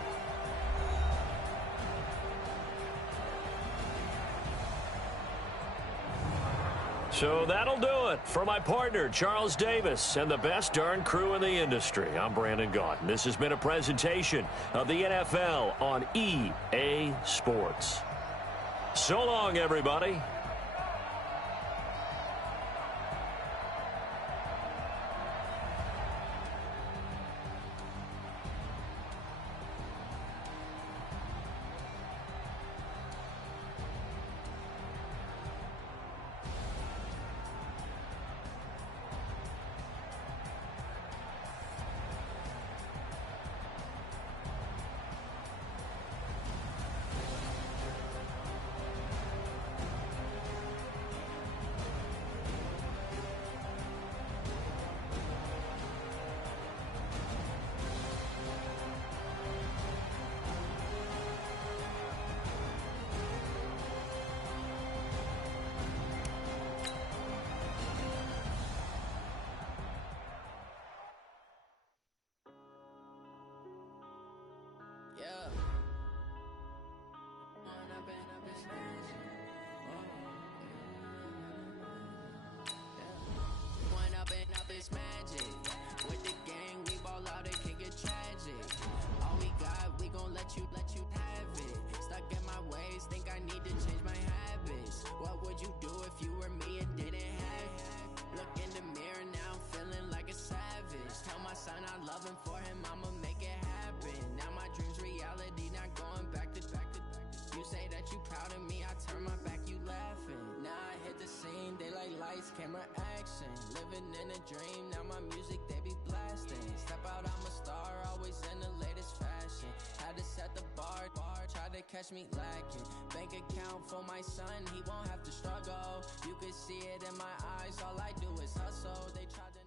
So that'll do it for my partner, Charles Davis, and the best darn crew in the industry. I'm Brandon Gaunt. This has been a presentation of the NFL on EA Sports. So long, everybody. lights, camera action. Living in a dream, now my music they be blasting. Step out, I'm a star, always in the latest fashion. Had to set the bar, try to catch me lacking. Bank account for my son, he won't have to struggle. You can see it in my eyes, all I do is hustle. They tried to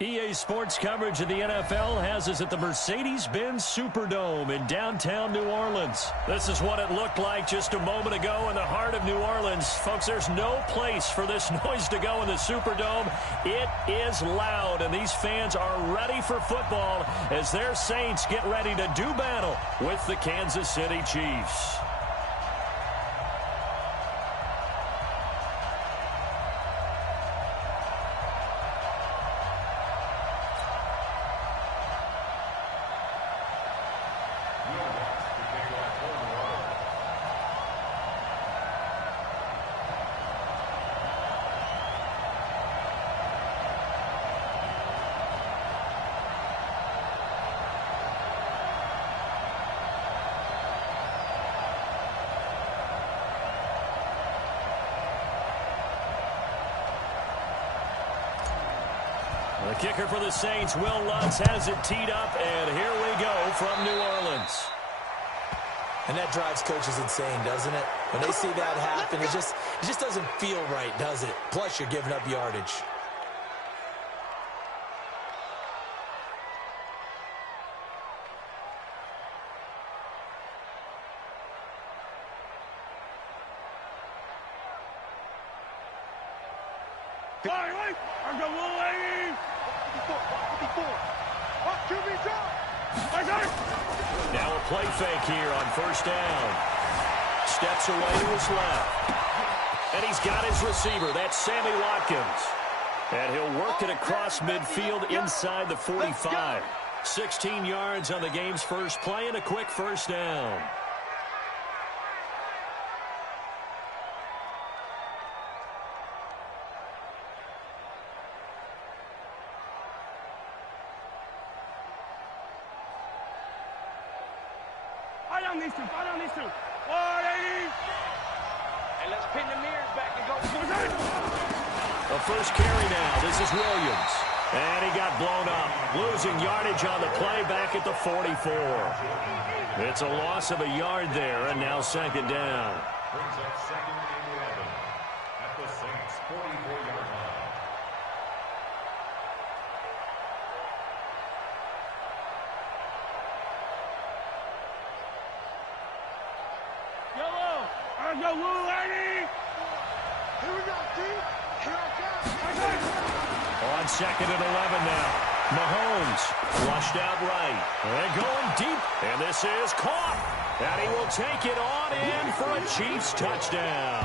EA Sports coverage of the NFL has us at the Mercedes-Benz Superdome in downtown New Orleans. This is what it looked like just a moment ago in the heart of New Orleans. Folks, there's no place for this noise to go in the Superdome. It is loud, and these fans are ready for football as their Saints get ready to do battle with the Kansas City Chiefs. The kicker for the Saints, Will Lutz, has it teed up, and here we go from New Orleans. And that drives coaches insane, doesn't it? When they see that happen, it just doesn't feel right, does it? Plus, you're giving up yardage. Now a play fake here on first down. Steps away to his left. And he's got his receiver. That's Sammy Watkins. And he'll work it across midfield inside the 45. 16 yards on the game's first play and a quick first down. Fight on these two. 180. And let's pin the mirrors back and go. The first carry now. This is Williams. And he got blown up. Losing yardage on the play back at the 44. It's a loss of a yard there, and now second down. Brings up second and 11 at the Saints' 44-yard line. Go, little lady! Here we go, D. Here I come. On second and 11 now. Mahomes flushed out right. And going deep. And this is caught. And he will take it on in for a Chiefs touchdown.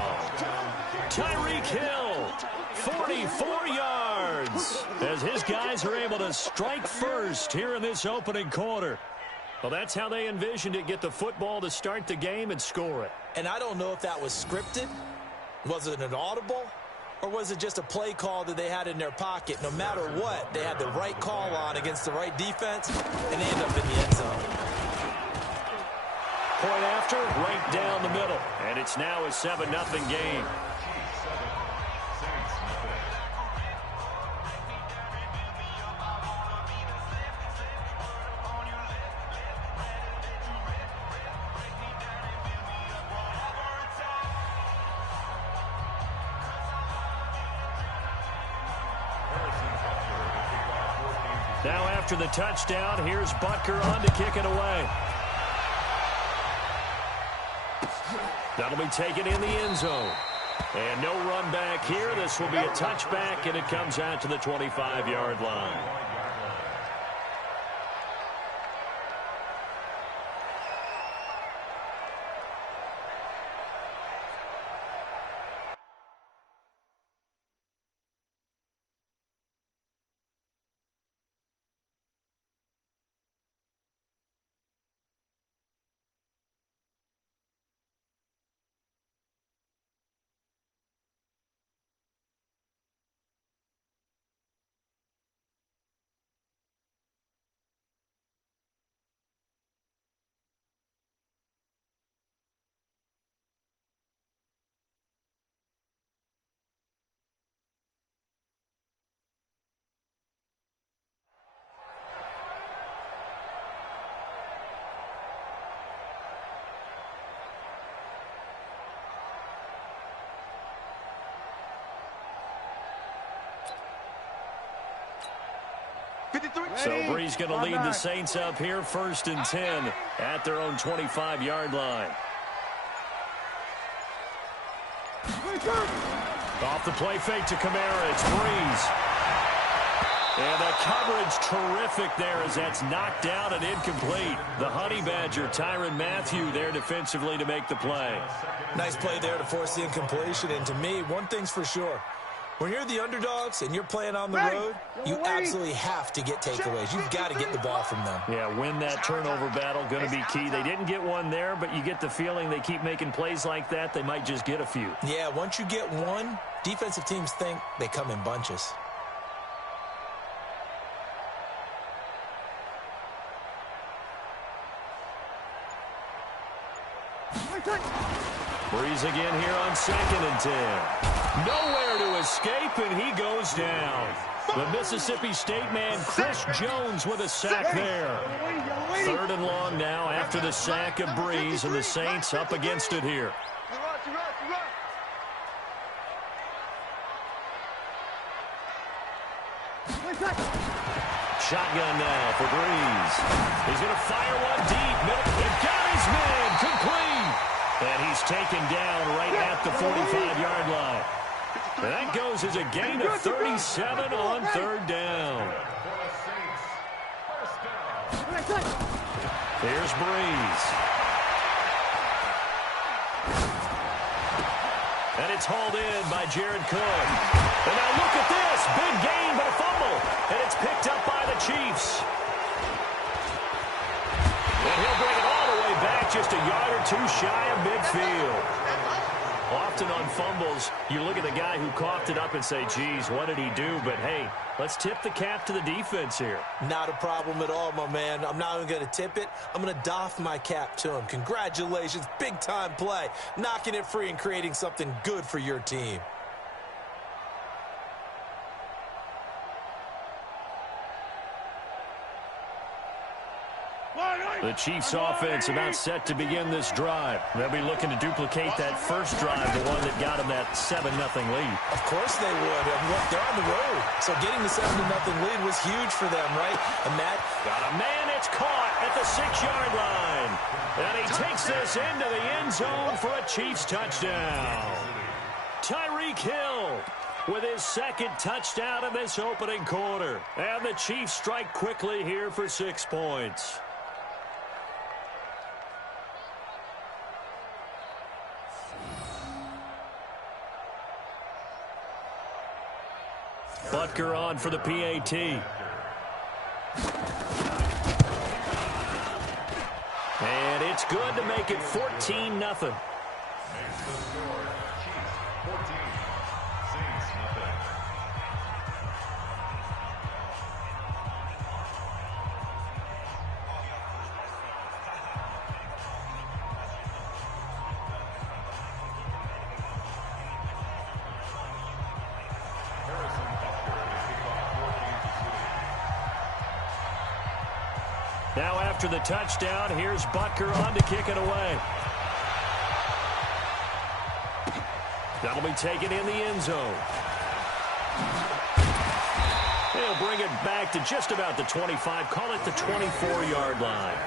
Tyreek Hill, 44 yards. As his guys are able to strike first here in this opening quarter. Well, that's how they envisioned it. Get the football to start the game and score it. And I don't know if that was scripted. Was it an audible? Or was it just a play call that they had in their pocket? No matter what, they had the right call on against the right defense, and they end up in the end zone. Point after, right down the middle. And it's now a 7-0 game. Chiefs 7, Saints nothing. Now after the touchdown, here's Butker on to kick it away. That'll be taken in the end zone. And no run back here. This will be a touchback, and it comes out to the 25-yard line. So Bree's going to lead the Saints up here 1st and 10 at their own 25-yard line. Off the play fake to Kamara. It's Breeze. And the coverage terrific there as that's knocked down and incomplete. The Honey Badger, Tyrann Mathieu, there defensively to make the play. Nice play there to force the incompletion. And to me, one thing's for sure. When you're the underdogs and you're playing on the road, you absolutely have to get takeaways. You've got to get the ball from them. Yeah, win that turnover battle, going to be key. They didn't get one there, but you get the feeling they keep making plays like that, they might just get a few. Yeah, once you get one, defensive teams think they come in bunches. Breeze again here on 2nd and 10. Nowhere to escape, and he goes down. The Mississippi State man, Chris Jones, with a sack there. 3rd and long now after the sack of Breeze, and the Saints up against it here. Shotgun now for Breeze. He's going to fire one deep. It got his man complete. And he's taken down right at the 45-yard line. And that goes as a gain of 37 on 3rd down. Here's Breeze. And it's hauled in by Jared Cook. And now look at this. Big gain, but a fumble. And it's picked up by the Chiefs. And he'll bring it all the way back just a yard or two shy of midfield. Often on fumbles, you look at the guy who coughed it up and say, geez, what did he do? But, hey, let's tip the cap to the defense here. Not a problem at all, my man. I'm not even going to tip it. I'm going to doff my cap to him. Congratulations. Big-time play. Knocking it free and creating something good for your team. The Chiefs offense about set to begin this drive. They'll be looking to duplicate that first drive, the one that got them that 7-0 lead. Of course they would. Look, they're on the road. So getting the 7-0 lead was huge for them, right? And Matt got a man. It's caught at the 6-yard line. And he takes this into the end zone for a Chiefs touchdown. Tyreek Hill with his 2nd touchdown in this opening quarter. And the Chiefs strike quickly here for 6 points. Butker on for the PAT. And it's good to make it 14-0. Now after the touchdown, here's Butker on to kick it away. That'll be taken in the end zone. He'll bring it back to just about the 25, call it the 24-yard line.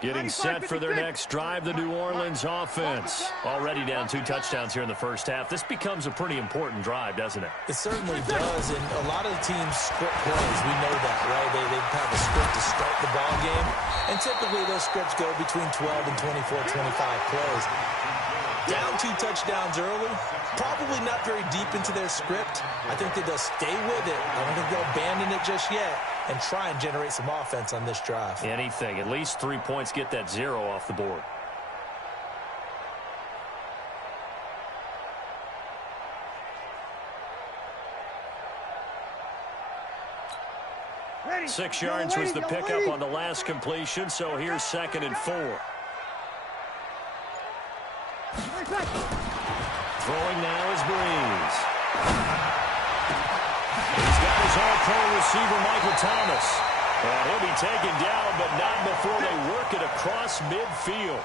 Getting set for their next drive, the New Orleans offense. Already down 2 touchdowns here in the first half. This becomes a pretty important drive, doesn't it? It certainly does, and a lot of the teams script plays. We know that, right? They have a script to start the ball game, and typically those scripts go between 12 and 24, 25 plays. Down 2 touchdowns early, probably not very deep into their script. I think that they'll stay with it. I don't think they'll abandon it just yet and try and generate some offense on this drive. Anything. At least 3 points, get that 0 off the board. Ready. 6 yards was the pickup on the last completion, so here's 2nd and 4. Throwing now is Breeze. He's got his all-pro receiver, Michael Thomas. And he'll be taken down, but not before they work it across midfield.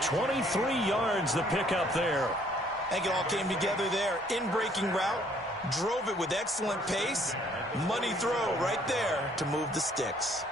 23 yards the pickup there. I think it all came together there. In-breaking route, drove it with excellent pace. Money throw right there to move the sticks.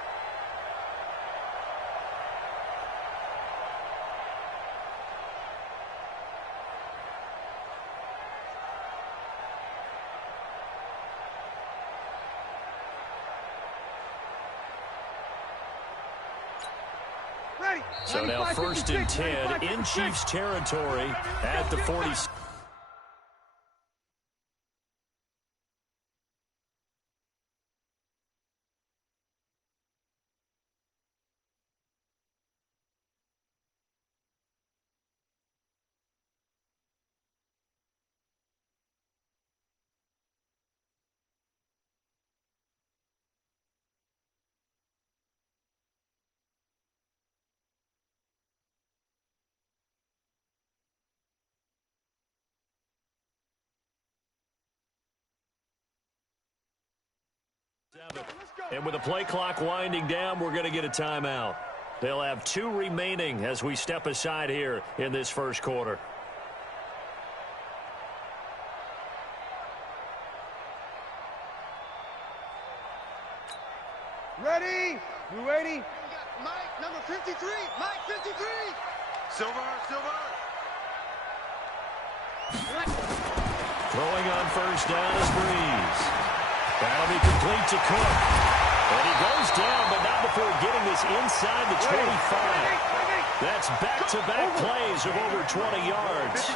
So now 1st and 10 in Chiefs territory at the 40. And with the play clock winding down, we're going to get a timeout. They'll have 2 remaining as we step aside here in this first quarter. Ready? You ready? Mike, number 53. Mike, 53. Silver. Throwing on 1st down is Breeze. That'll be complete to Cook. And he goes down, but not before getting this inside the 25. That's back-to-back plays of over 20 yards.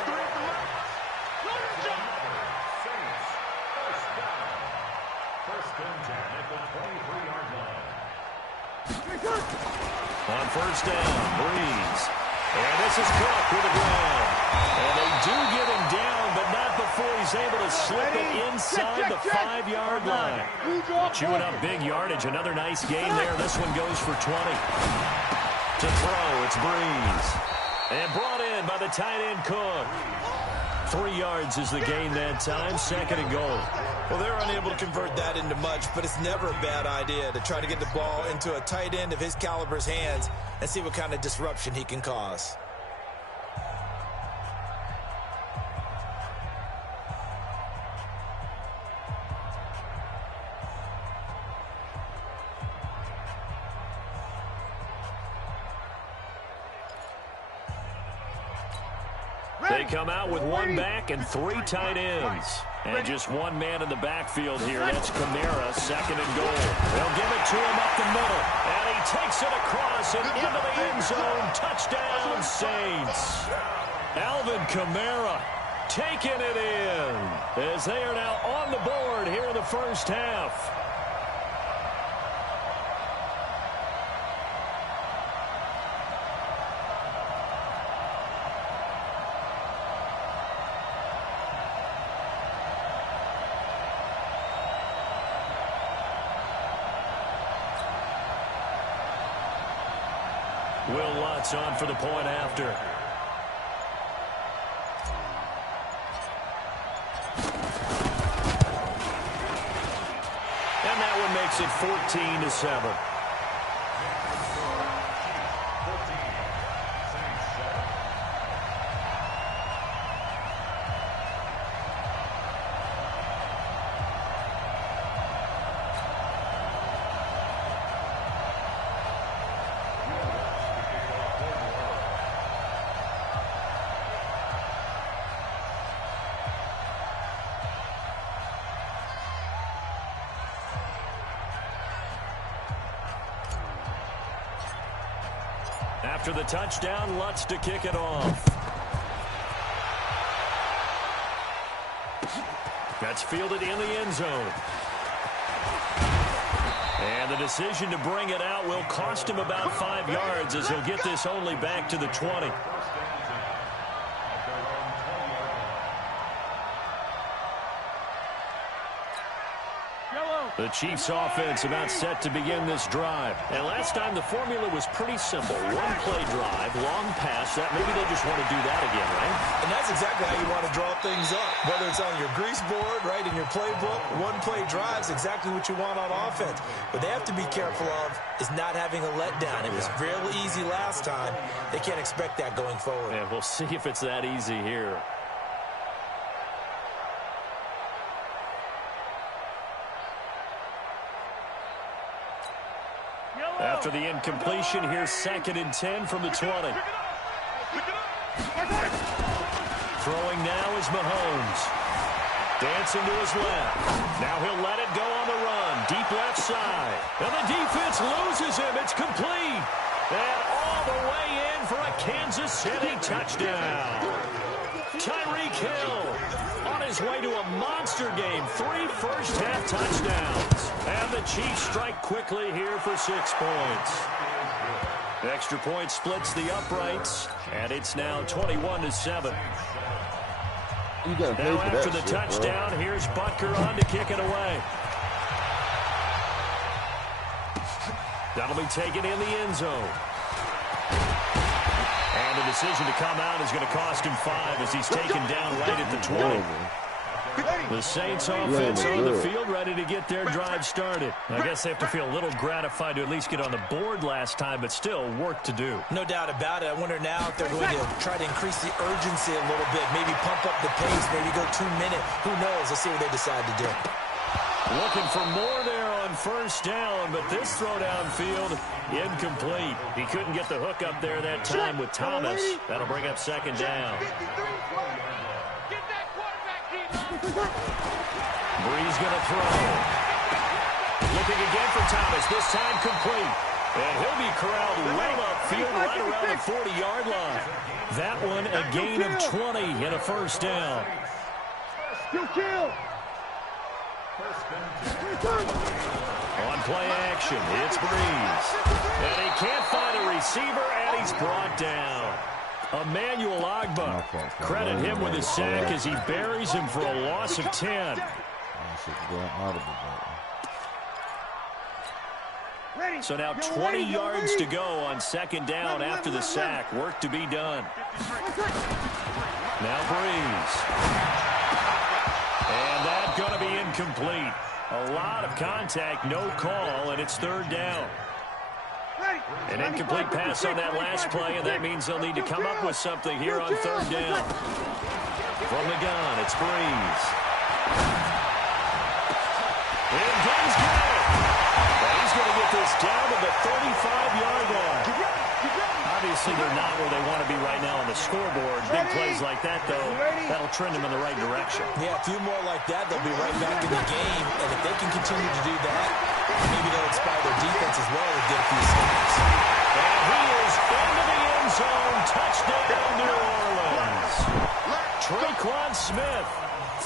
On 1st down, Breeze. And this is Cook with the ground. And they do get him down, but not before he's able to slip it inside the 5-yard line. Chewing up big yardage. Another nice gain there. This one goes for 20. To throw, it's Breeze. And brought in by the tight end Cook. 3 yards is the gain that time. 2nd and goal. Well, they're unable to convert that into much, but it's never a bad idea to try to get the ball into a tight end of his caliber's hands and see what kind of disruption he can cause. They come out with 1 back and 3 tight ends. And just 1 man in the backfield here. That's Kamara, 2nd and goal. They'll give it to him up the middle. And he takes it across and into the end zone. Touchdown, Saints. Alvin Kamara taking it in as they are now on the board here in the first half. Will Lutz on for the point after. And that one makes it 14-7. After the touchdown, Lutz to kick it off. That's fielded in the end zone. And the decision to bring it out will cost him about 5 yards as he'll get this only back to the 20. Yellow. The Chiefs offense about set to begin this drive. And last time the formula was pretty simple. One play drive, long pass. That maybe they just want to do that again, right? And that's exactly how you want to draw things up. Whether it's on your grease board, right, in your playbook, one play drives exactly what you want on offense. What they have to be careful of is not having a letdown. It was real easy last time. They can't expect that going forward. And we'll see if it's that easy here. After the incompletion, here's 2nd and 10 from the 20. Throwing now is Mahomes. Dancing to his left. Now he'll let it go on the run. Deep left side. And the defense loses him. It's complete. And all the way in for a Kansas City touchdown. Tyreek Hill on his way to a monster game. 3 first-half touchdowns. And the Chiefs strike quickly here for 6 points. Extra point splits the uprights, and it's now 21-7. Now after the touchdown, here's Butker on to kick it away. That'll be taken in the end zone. And the decision to come out is going to cost him 5 as he's taken down right at the 20. The Saints offense on the field ready to get their drive started. I guess they have to feel a little gratified to at least get on the board last time, but still work to do. No doubt about it. I wonder now if they're going to try to increase the urgency a little bit, maybe pump up the pace, maybe go 2 minute. Who knows? Let's see what they decide to do. Looking for more there on first down, but this throw downfield incomplete. He couldn't get the hook up there that time with Thomas. That'll bring up 2nd down. Breeze going to throw. Looking again for Thomas, this time complete. And he'll be corralled well upfield right around the 40-yard line. That one a gain of 20 and a first down. On play action, it's Breeze. And he can't find a receiver, and he's brought down. Emmanuel Ogbah, credit him with a sack as he buries him for a loss of 10. So now 20 yards to go on 2nd down after the sack. Work to be done. Now Breeze. And that's going to be incomplete. A lot of contact, no call, and it's 3rd down. An incomplete pass on that last play, and that means they'll need to come up with something here on 3rd down. From the gun, it's Breeze. And Gunn's got it. And he's going to get this down to the 35-yard line. Obviously, they're not where they want to be right now on the scoreboard. Big plays like that, though, that'll trend them in the right direction. Yeah, a few more like that, they'll be right back in the game. And if they can continue to do that, maybe they'll inspire their defense as well and get a few sacks. And he is into the end zone. Touchdown, New Orleans. Traquan Smith,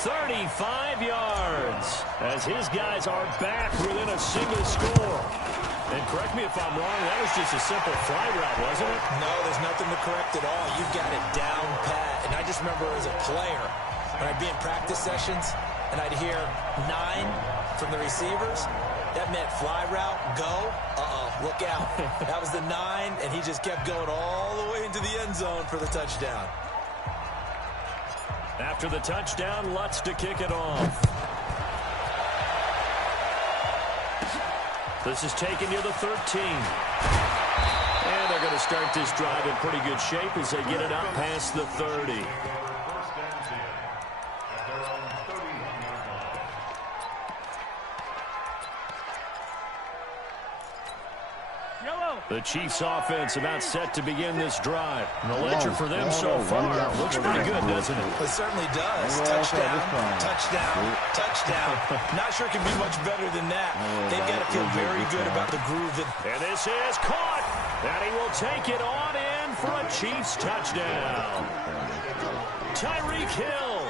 35 yards, as his guys are back within a single score. And correct me if I'm wrong, that was just a simple fly route, wasn't it? No, there's nothing to correct at all. You've got it down pat. And I just remember as a player, when I'd be in practice sessions, and I'd hear 9 from the receivers, that meant fly route, go, look out. That was the 9, and he just kept going all the way into the end zone for the touchdown. After the touchdown, Lutz to kick it off. This is taken near the 13. And they're going to start this drive in pretty good shape as they get it up past the 30. The Chiefs offense about set to begin this drive. And the ledger for them so far looks pretty good, doesn't it? It certainly does. Touchdown, touchdown, touchdown. Not sure it can be much better than that. They've got to feel very good about the groove. And this is caught. And he will take it on in for a Chiefs touchdown. Tyreek Hill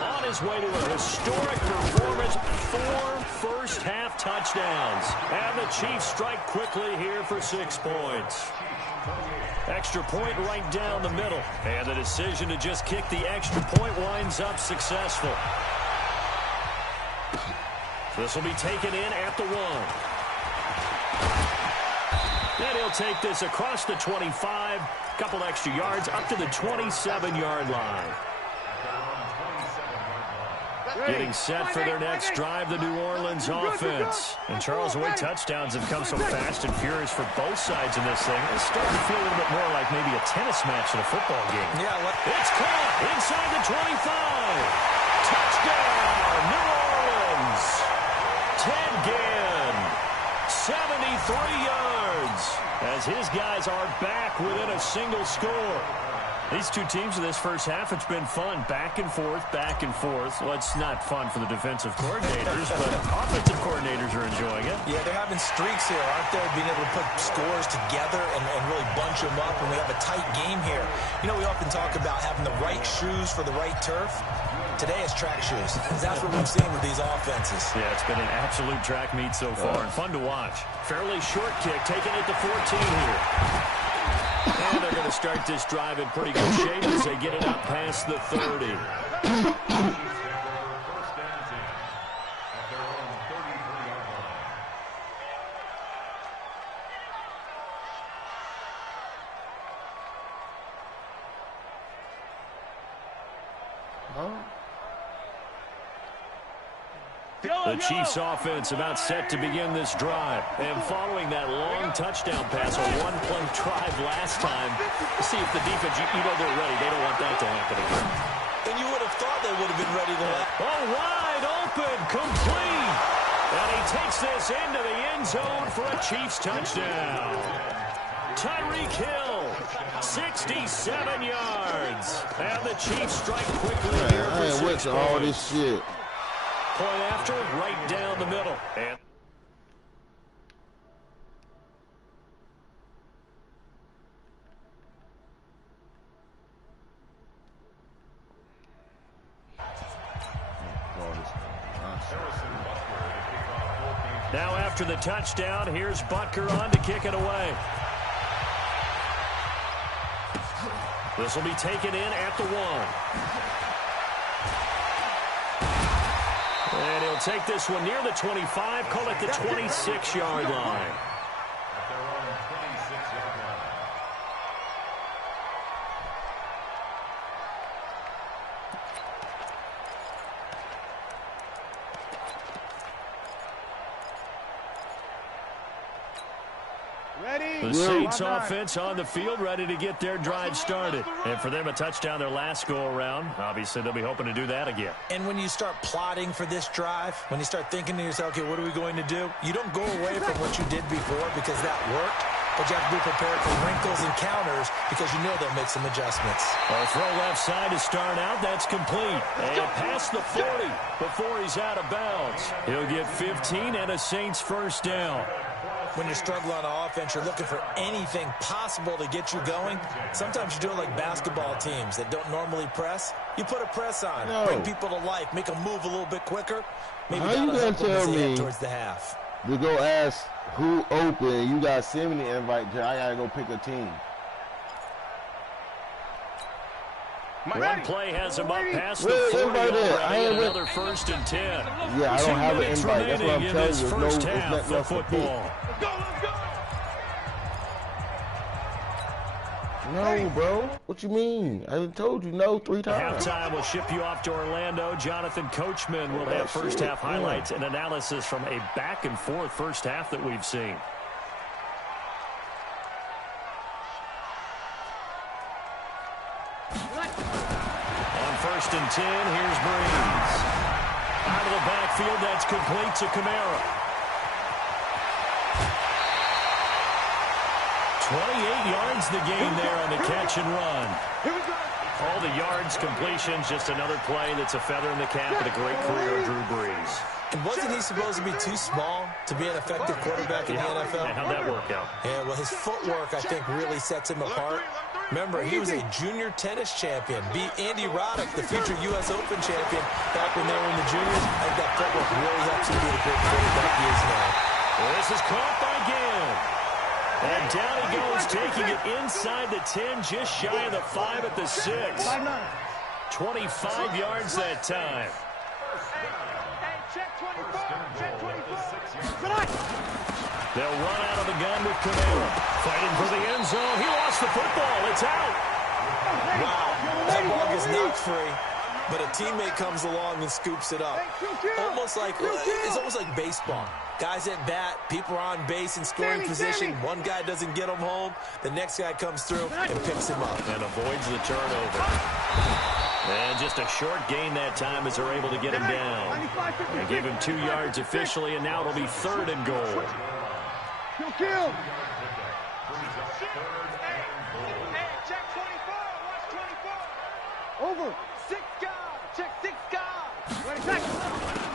on his way to a historic performance. 4 first-half touchdowns. And the Chiefs strike quickly here for 6 points. Extra point right down the middle. And the decision to just kick the extra point winds up successful. This will be taken in at the 1. And he'll take this across the 25. Couple extra yards up to the 27-yard line. Getting set for their next drive, the New Orleans offense. And Charles, the way touchdowns have come so fast and furious for both sides in this thing, it's starting to feel a little bit more like maybe a tennis match in a football game. Yeah, it's caught inside the 25. Touchdown, New Orleans. Ted Ginn, 73 yards, as his guys are back within a single score. These two teams in this first half, it's been fun. Back and forth, back and forth. Well, it's not fun for the defensive coordinators, but offensive coordinators are enjoying it. Yeah, they're having streaks here, aren't they? Being able to put scores together and really bunch them up, and we have a tight game here. You know, we often talk about having the right shoes for the right turf. Today it's track shoes. That's what we've seen with these offenses. Yeah, it's been an absolute track meet so far, and fun to watch. Fairly short kick, taking it to 14 here. And they're going to start this drive in pretty good shape as they get it up past the 30. The Chiefs offense about set to begin this drive. And following that long touchdown pass, a one-play drive last time, let's see if the defense, you know they're ready. They don't want that to happen again. And you would have thought they would have been ready to let. Oh, wide open, complete. And he takes this into the end zone for a Chiefs touchdown. Tyreek Hill, 67 yards. And the Chiefs strike quickly here for 6 points. All this shit. Point after, right down the middle. And now after the touchdown, here's Butker on to kick it away. This will be taken in at the 1. And he'll take this one near the 25, call it the 26-yard line. The Saints offense on the field, ready to get their drive started. And for them, a touchdown their last go-around. Obviously, they'll be hoping to do that again. And when you start plotting for this drive, when you start thinking to yourself, okay, what are we going to do? You don't go away from what you did before because that worked, but you have to be prepared for wrinkles and counters because you know they'll make some adjustments. A throw left side to start out. That's complete. And past the 40 before he's out of bounds. He'll get 15 and a Saints first down. When you're struggling on offense, you're looking for anything possible to get you going. Sometimes you do it like basketball teams that don't normally press. You put a press on, bring people to life, make them move a little bit quicker. Maybe how you gonna tell me towards the half to go ask who open? You got to send me the invite. I gotta go pick a team. One play has him up past the 40 already, and another 1st and 10. Yeah, I don't have an invite. That's what I'm telling you. First half of football. No, bro. What you mean? I told you no 3 times. Halftime will ship you off to Orlando. Jonathan Coachman will have first half highlights and analysis from a back-and-forth first half that we've seen. On 1st and 10, here's Breeze. Out of the backfield, that's complete to Kamara. 28 yards the gain there on the catch and run. All the yards, completions, just another play that's a feather in the cap and a great career of Drew Brees. And wasn't he supposed to be too small to be an effective quarterback in the NFL? And how'd that work out? Yeah, well, his footwork, I think, really sets him apart. Remember, he was a junior tennis champion. Beat Andy Roddick, the future U.S. Open champion, back when they were in the juniors. I think that footwork really helps him be the great quarterback he is now. This is caught by Ginn. And down he goes, taking it inside the 10, just shy of the 5 at the 6. 25 yards that time. Check 24. Check 24. They'll run out of the gun with Camara. Fighting for the end zone. He lost the football. It's out. Wow. That ball gets knocked free, but a teammate comes along and scoops it up. It's almost like baseball. Guys at bat, people are on base in scoring position. One guy doesn't get him home. The next guy comes through and picks him up. And avoids the turnover. And just a short gain that time as they're able to get him down. They gave him 2 yards officially, and now it'll be 3rd and goal. Kill. Hey, check 24. Watch 24. Over. 6 guys. Check 6 guys.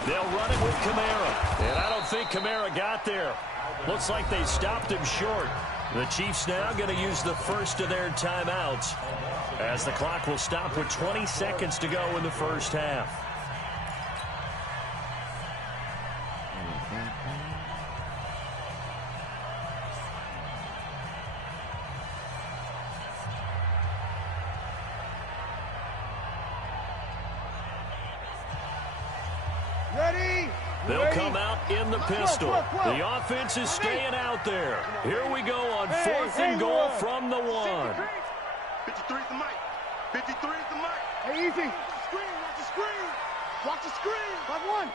They'll run it with Camara. And I don't think Camara got there. Looks like they stopped him short. The Chiefs now going to use the first of their timeouts, as the clock will stop with 20 seconds to go in the first half. Ready? They'll come out in the pistol. The offense is staying out there. Here we go on 4th and goal from the 1. 53 is the mic. 53 is the mic. Hey, easy. Screen, watch the screen. Watch the screen. 5-1.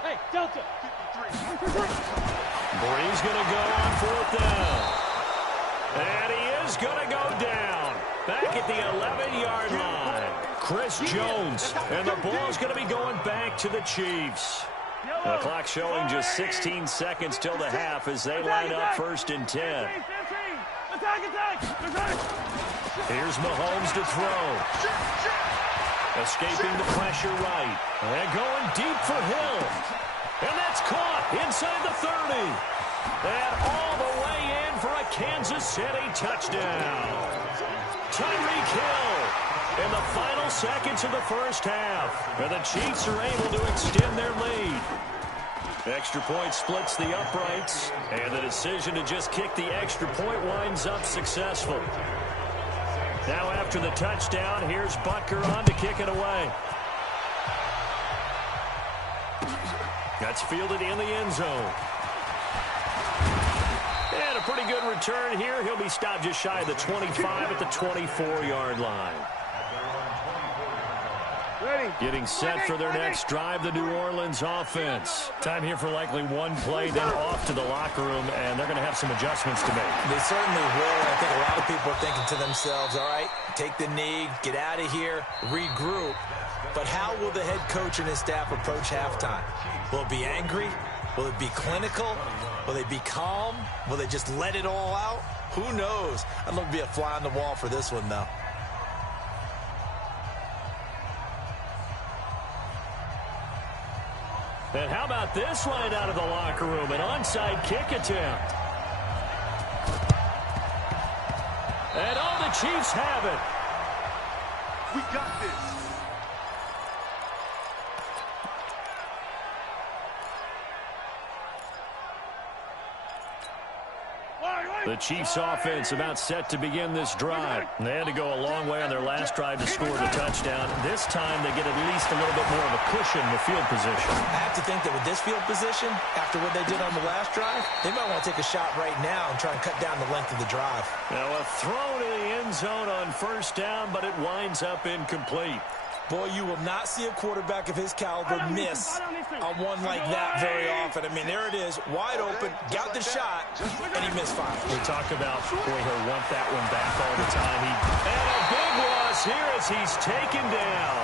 Hey, Delta. 53. Bree's going to go on 4th down. And he is going to go down. Back at the 11-yard line. Chris Jones. And the ball's going to be going back to the Chiefs. The clock showing just 16 seconds till the half as they line up 1st and 10. Here's Mahomes to throw. Escaping the pressure right. And going deep for Hill. And that's caught inside the 30. And all the way in for a Kansas City touchdown. Tyreek Hill in the final seconds of the first half. And the Chiefs are able to extend their lead. Extra point splits the uprights. And the decision to just kick the extra point winds up successful. Now after the touchdown, here's Butker on to kick it away. That's fielded in the end zone. And a pretty good return here. He'll be stopped just shy of the 25 at the 24-yard line. Getting set for their next drive, the New Orleans offense. Time here for likely one play, then off to the locker room, and they're going to have some adjustments to make. They certainly will. I think a lot of people are thinking to themselves, all right, take the knee, get out of here, regroup. But how will the head coach and his staff approach halftime? Will it be angry? Will it be clinical? Will they be calm? Will they just let it all out? Who knows? I'd love to be a fly on the wall for this one, though. And how about this line out of the locker room? An onside kick attempt. And all the Chiefs have it. We got this. The Chiefs offense about set to begin this drive. They had to go a long way on their last drive to score the touchdown. This time they get at least a little bit more of a cushion in the field position. I have to think that with this field position, after what they did on the last drive, they might want to take a shot right now and try and cut down the length of the drive. Now a throw to the end zone on first down, but it winds up incomplete. Boy, you will not see a quarterback of his caliber miss on one like that very often. I mean, there it is, wide open, got the shot, and he misfired. We talk about, boy, he'll want that one back all the time. And a big loss here as he's taken down.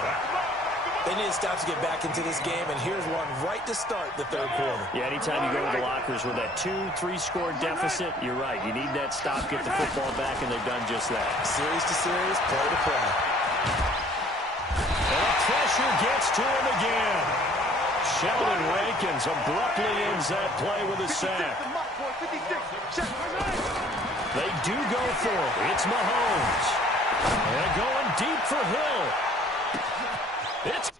They need to stop to get back into this game, and here's one right to start the third quarter. Yeah, anytime you go to the lockers with that 2-3 score deficit, you're right. You need that stop, get the football back, and they've done just that. Series to series, play to play. And pressure gets to him again. Sheldon Rankins abruptly ends that play with a sack. They do go for it. It's Mahomes. And going deep for Hill. It's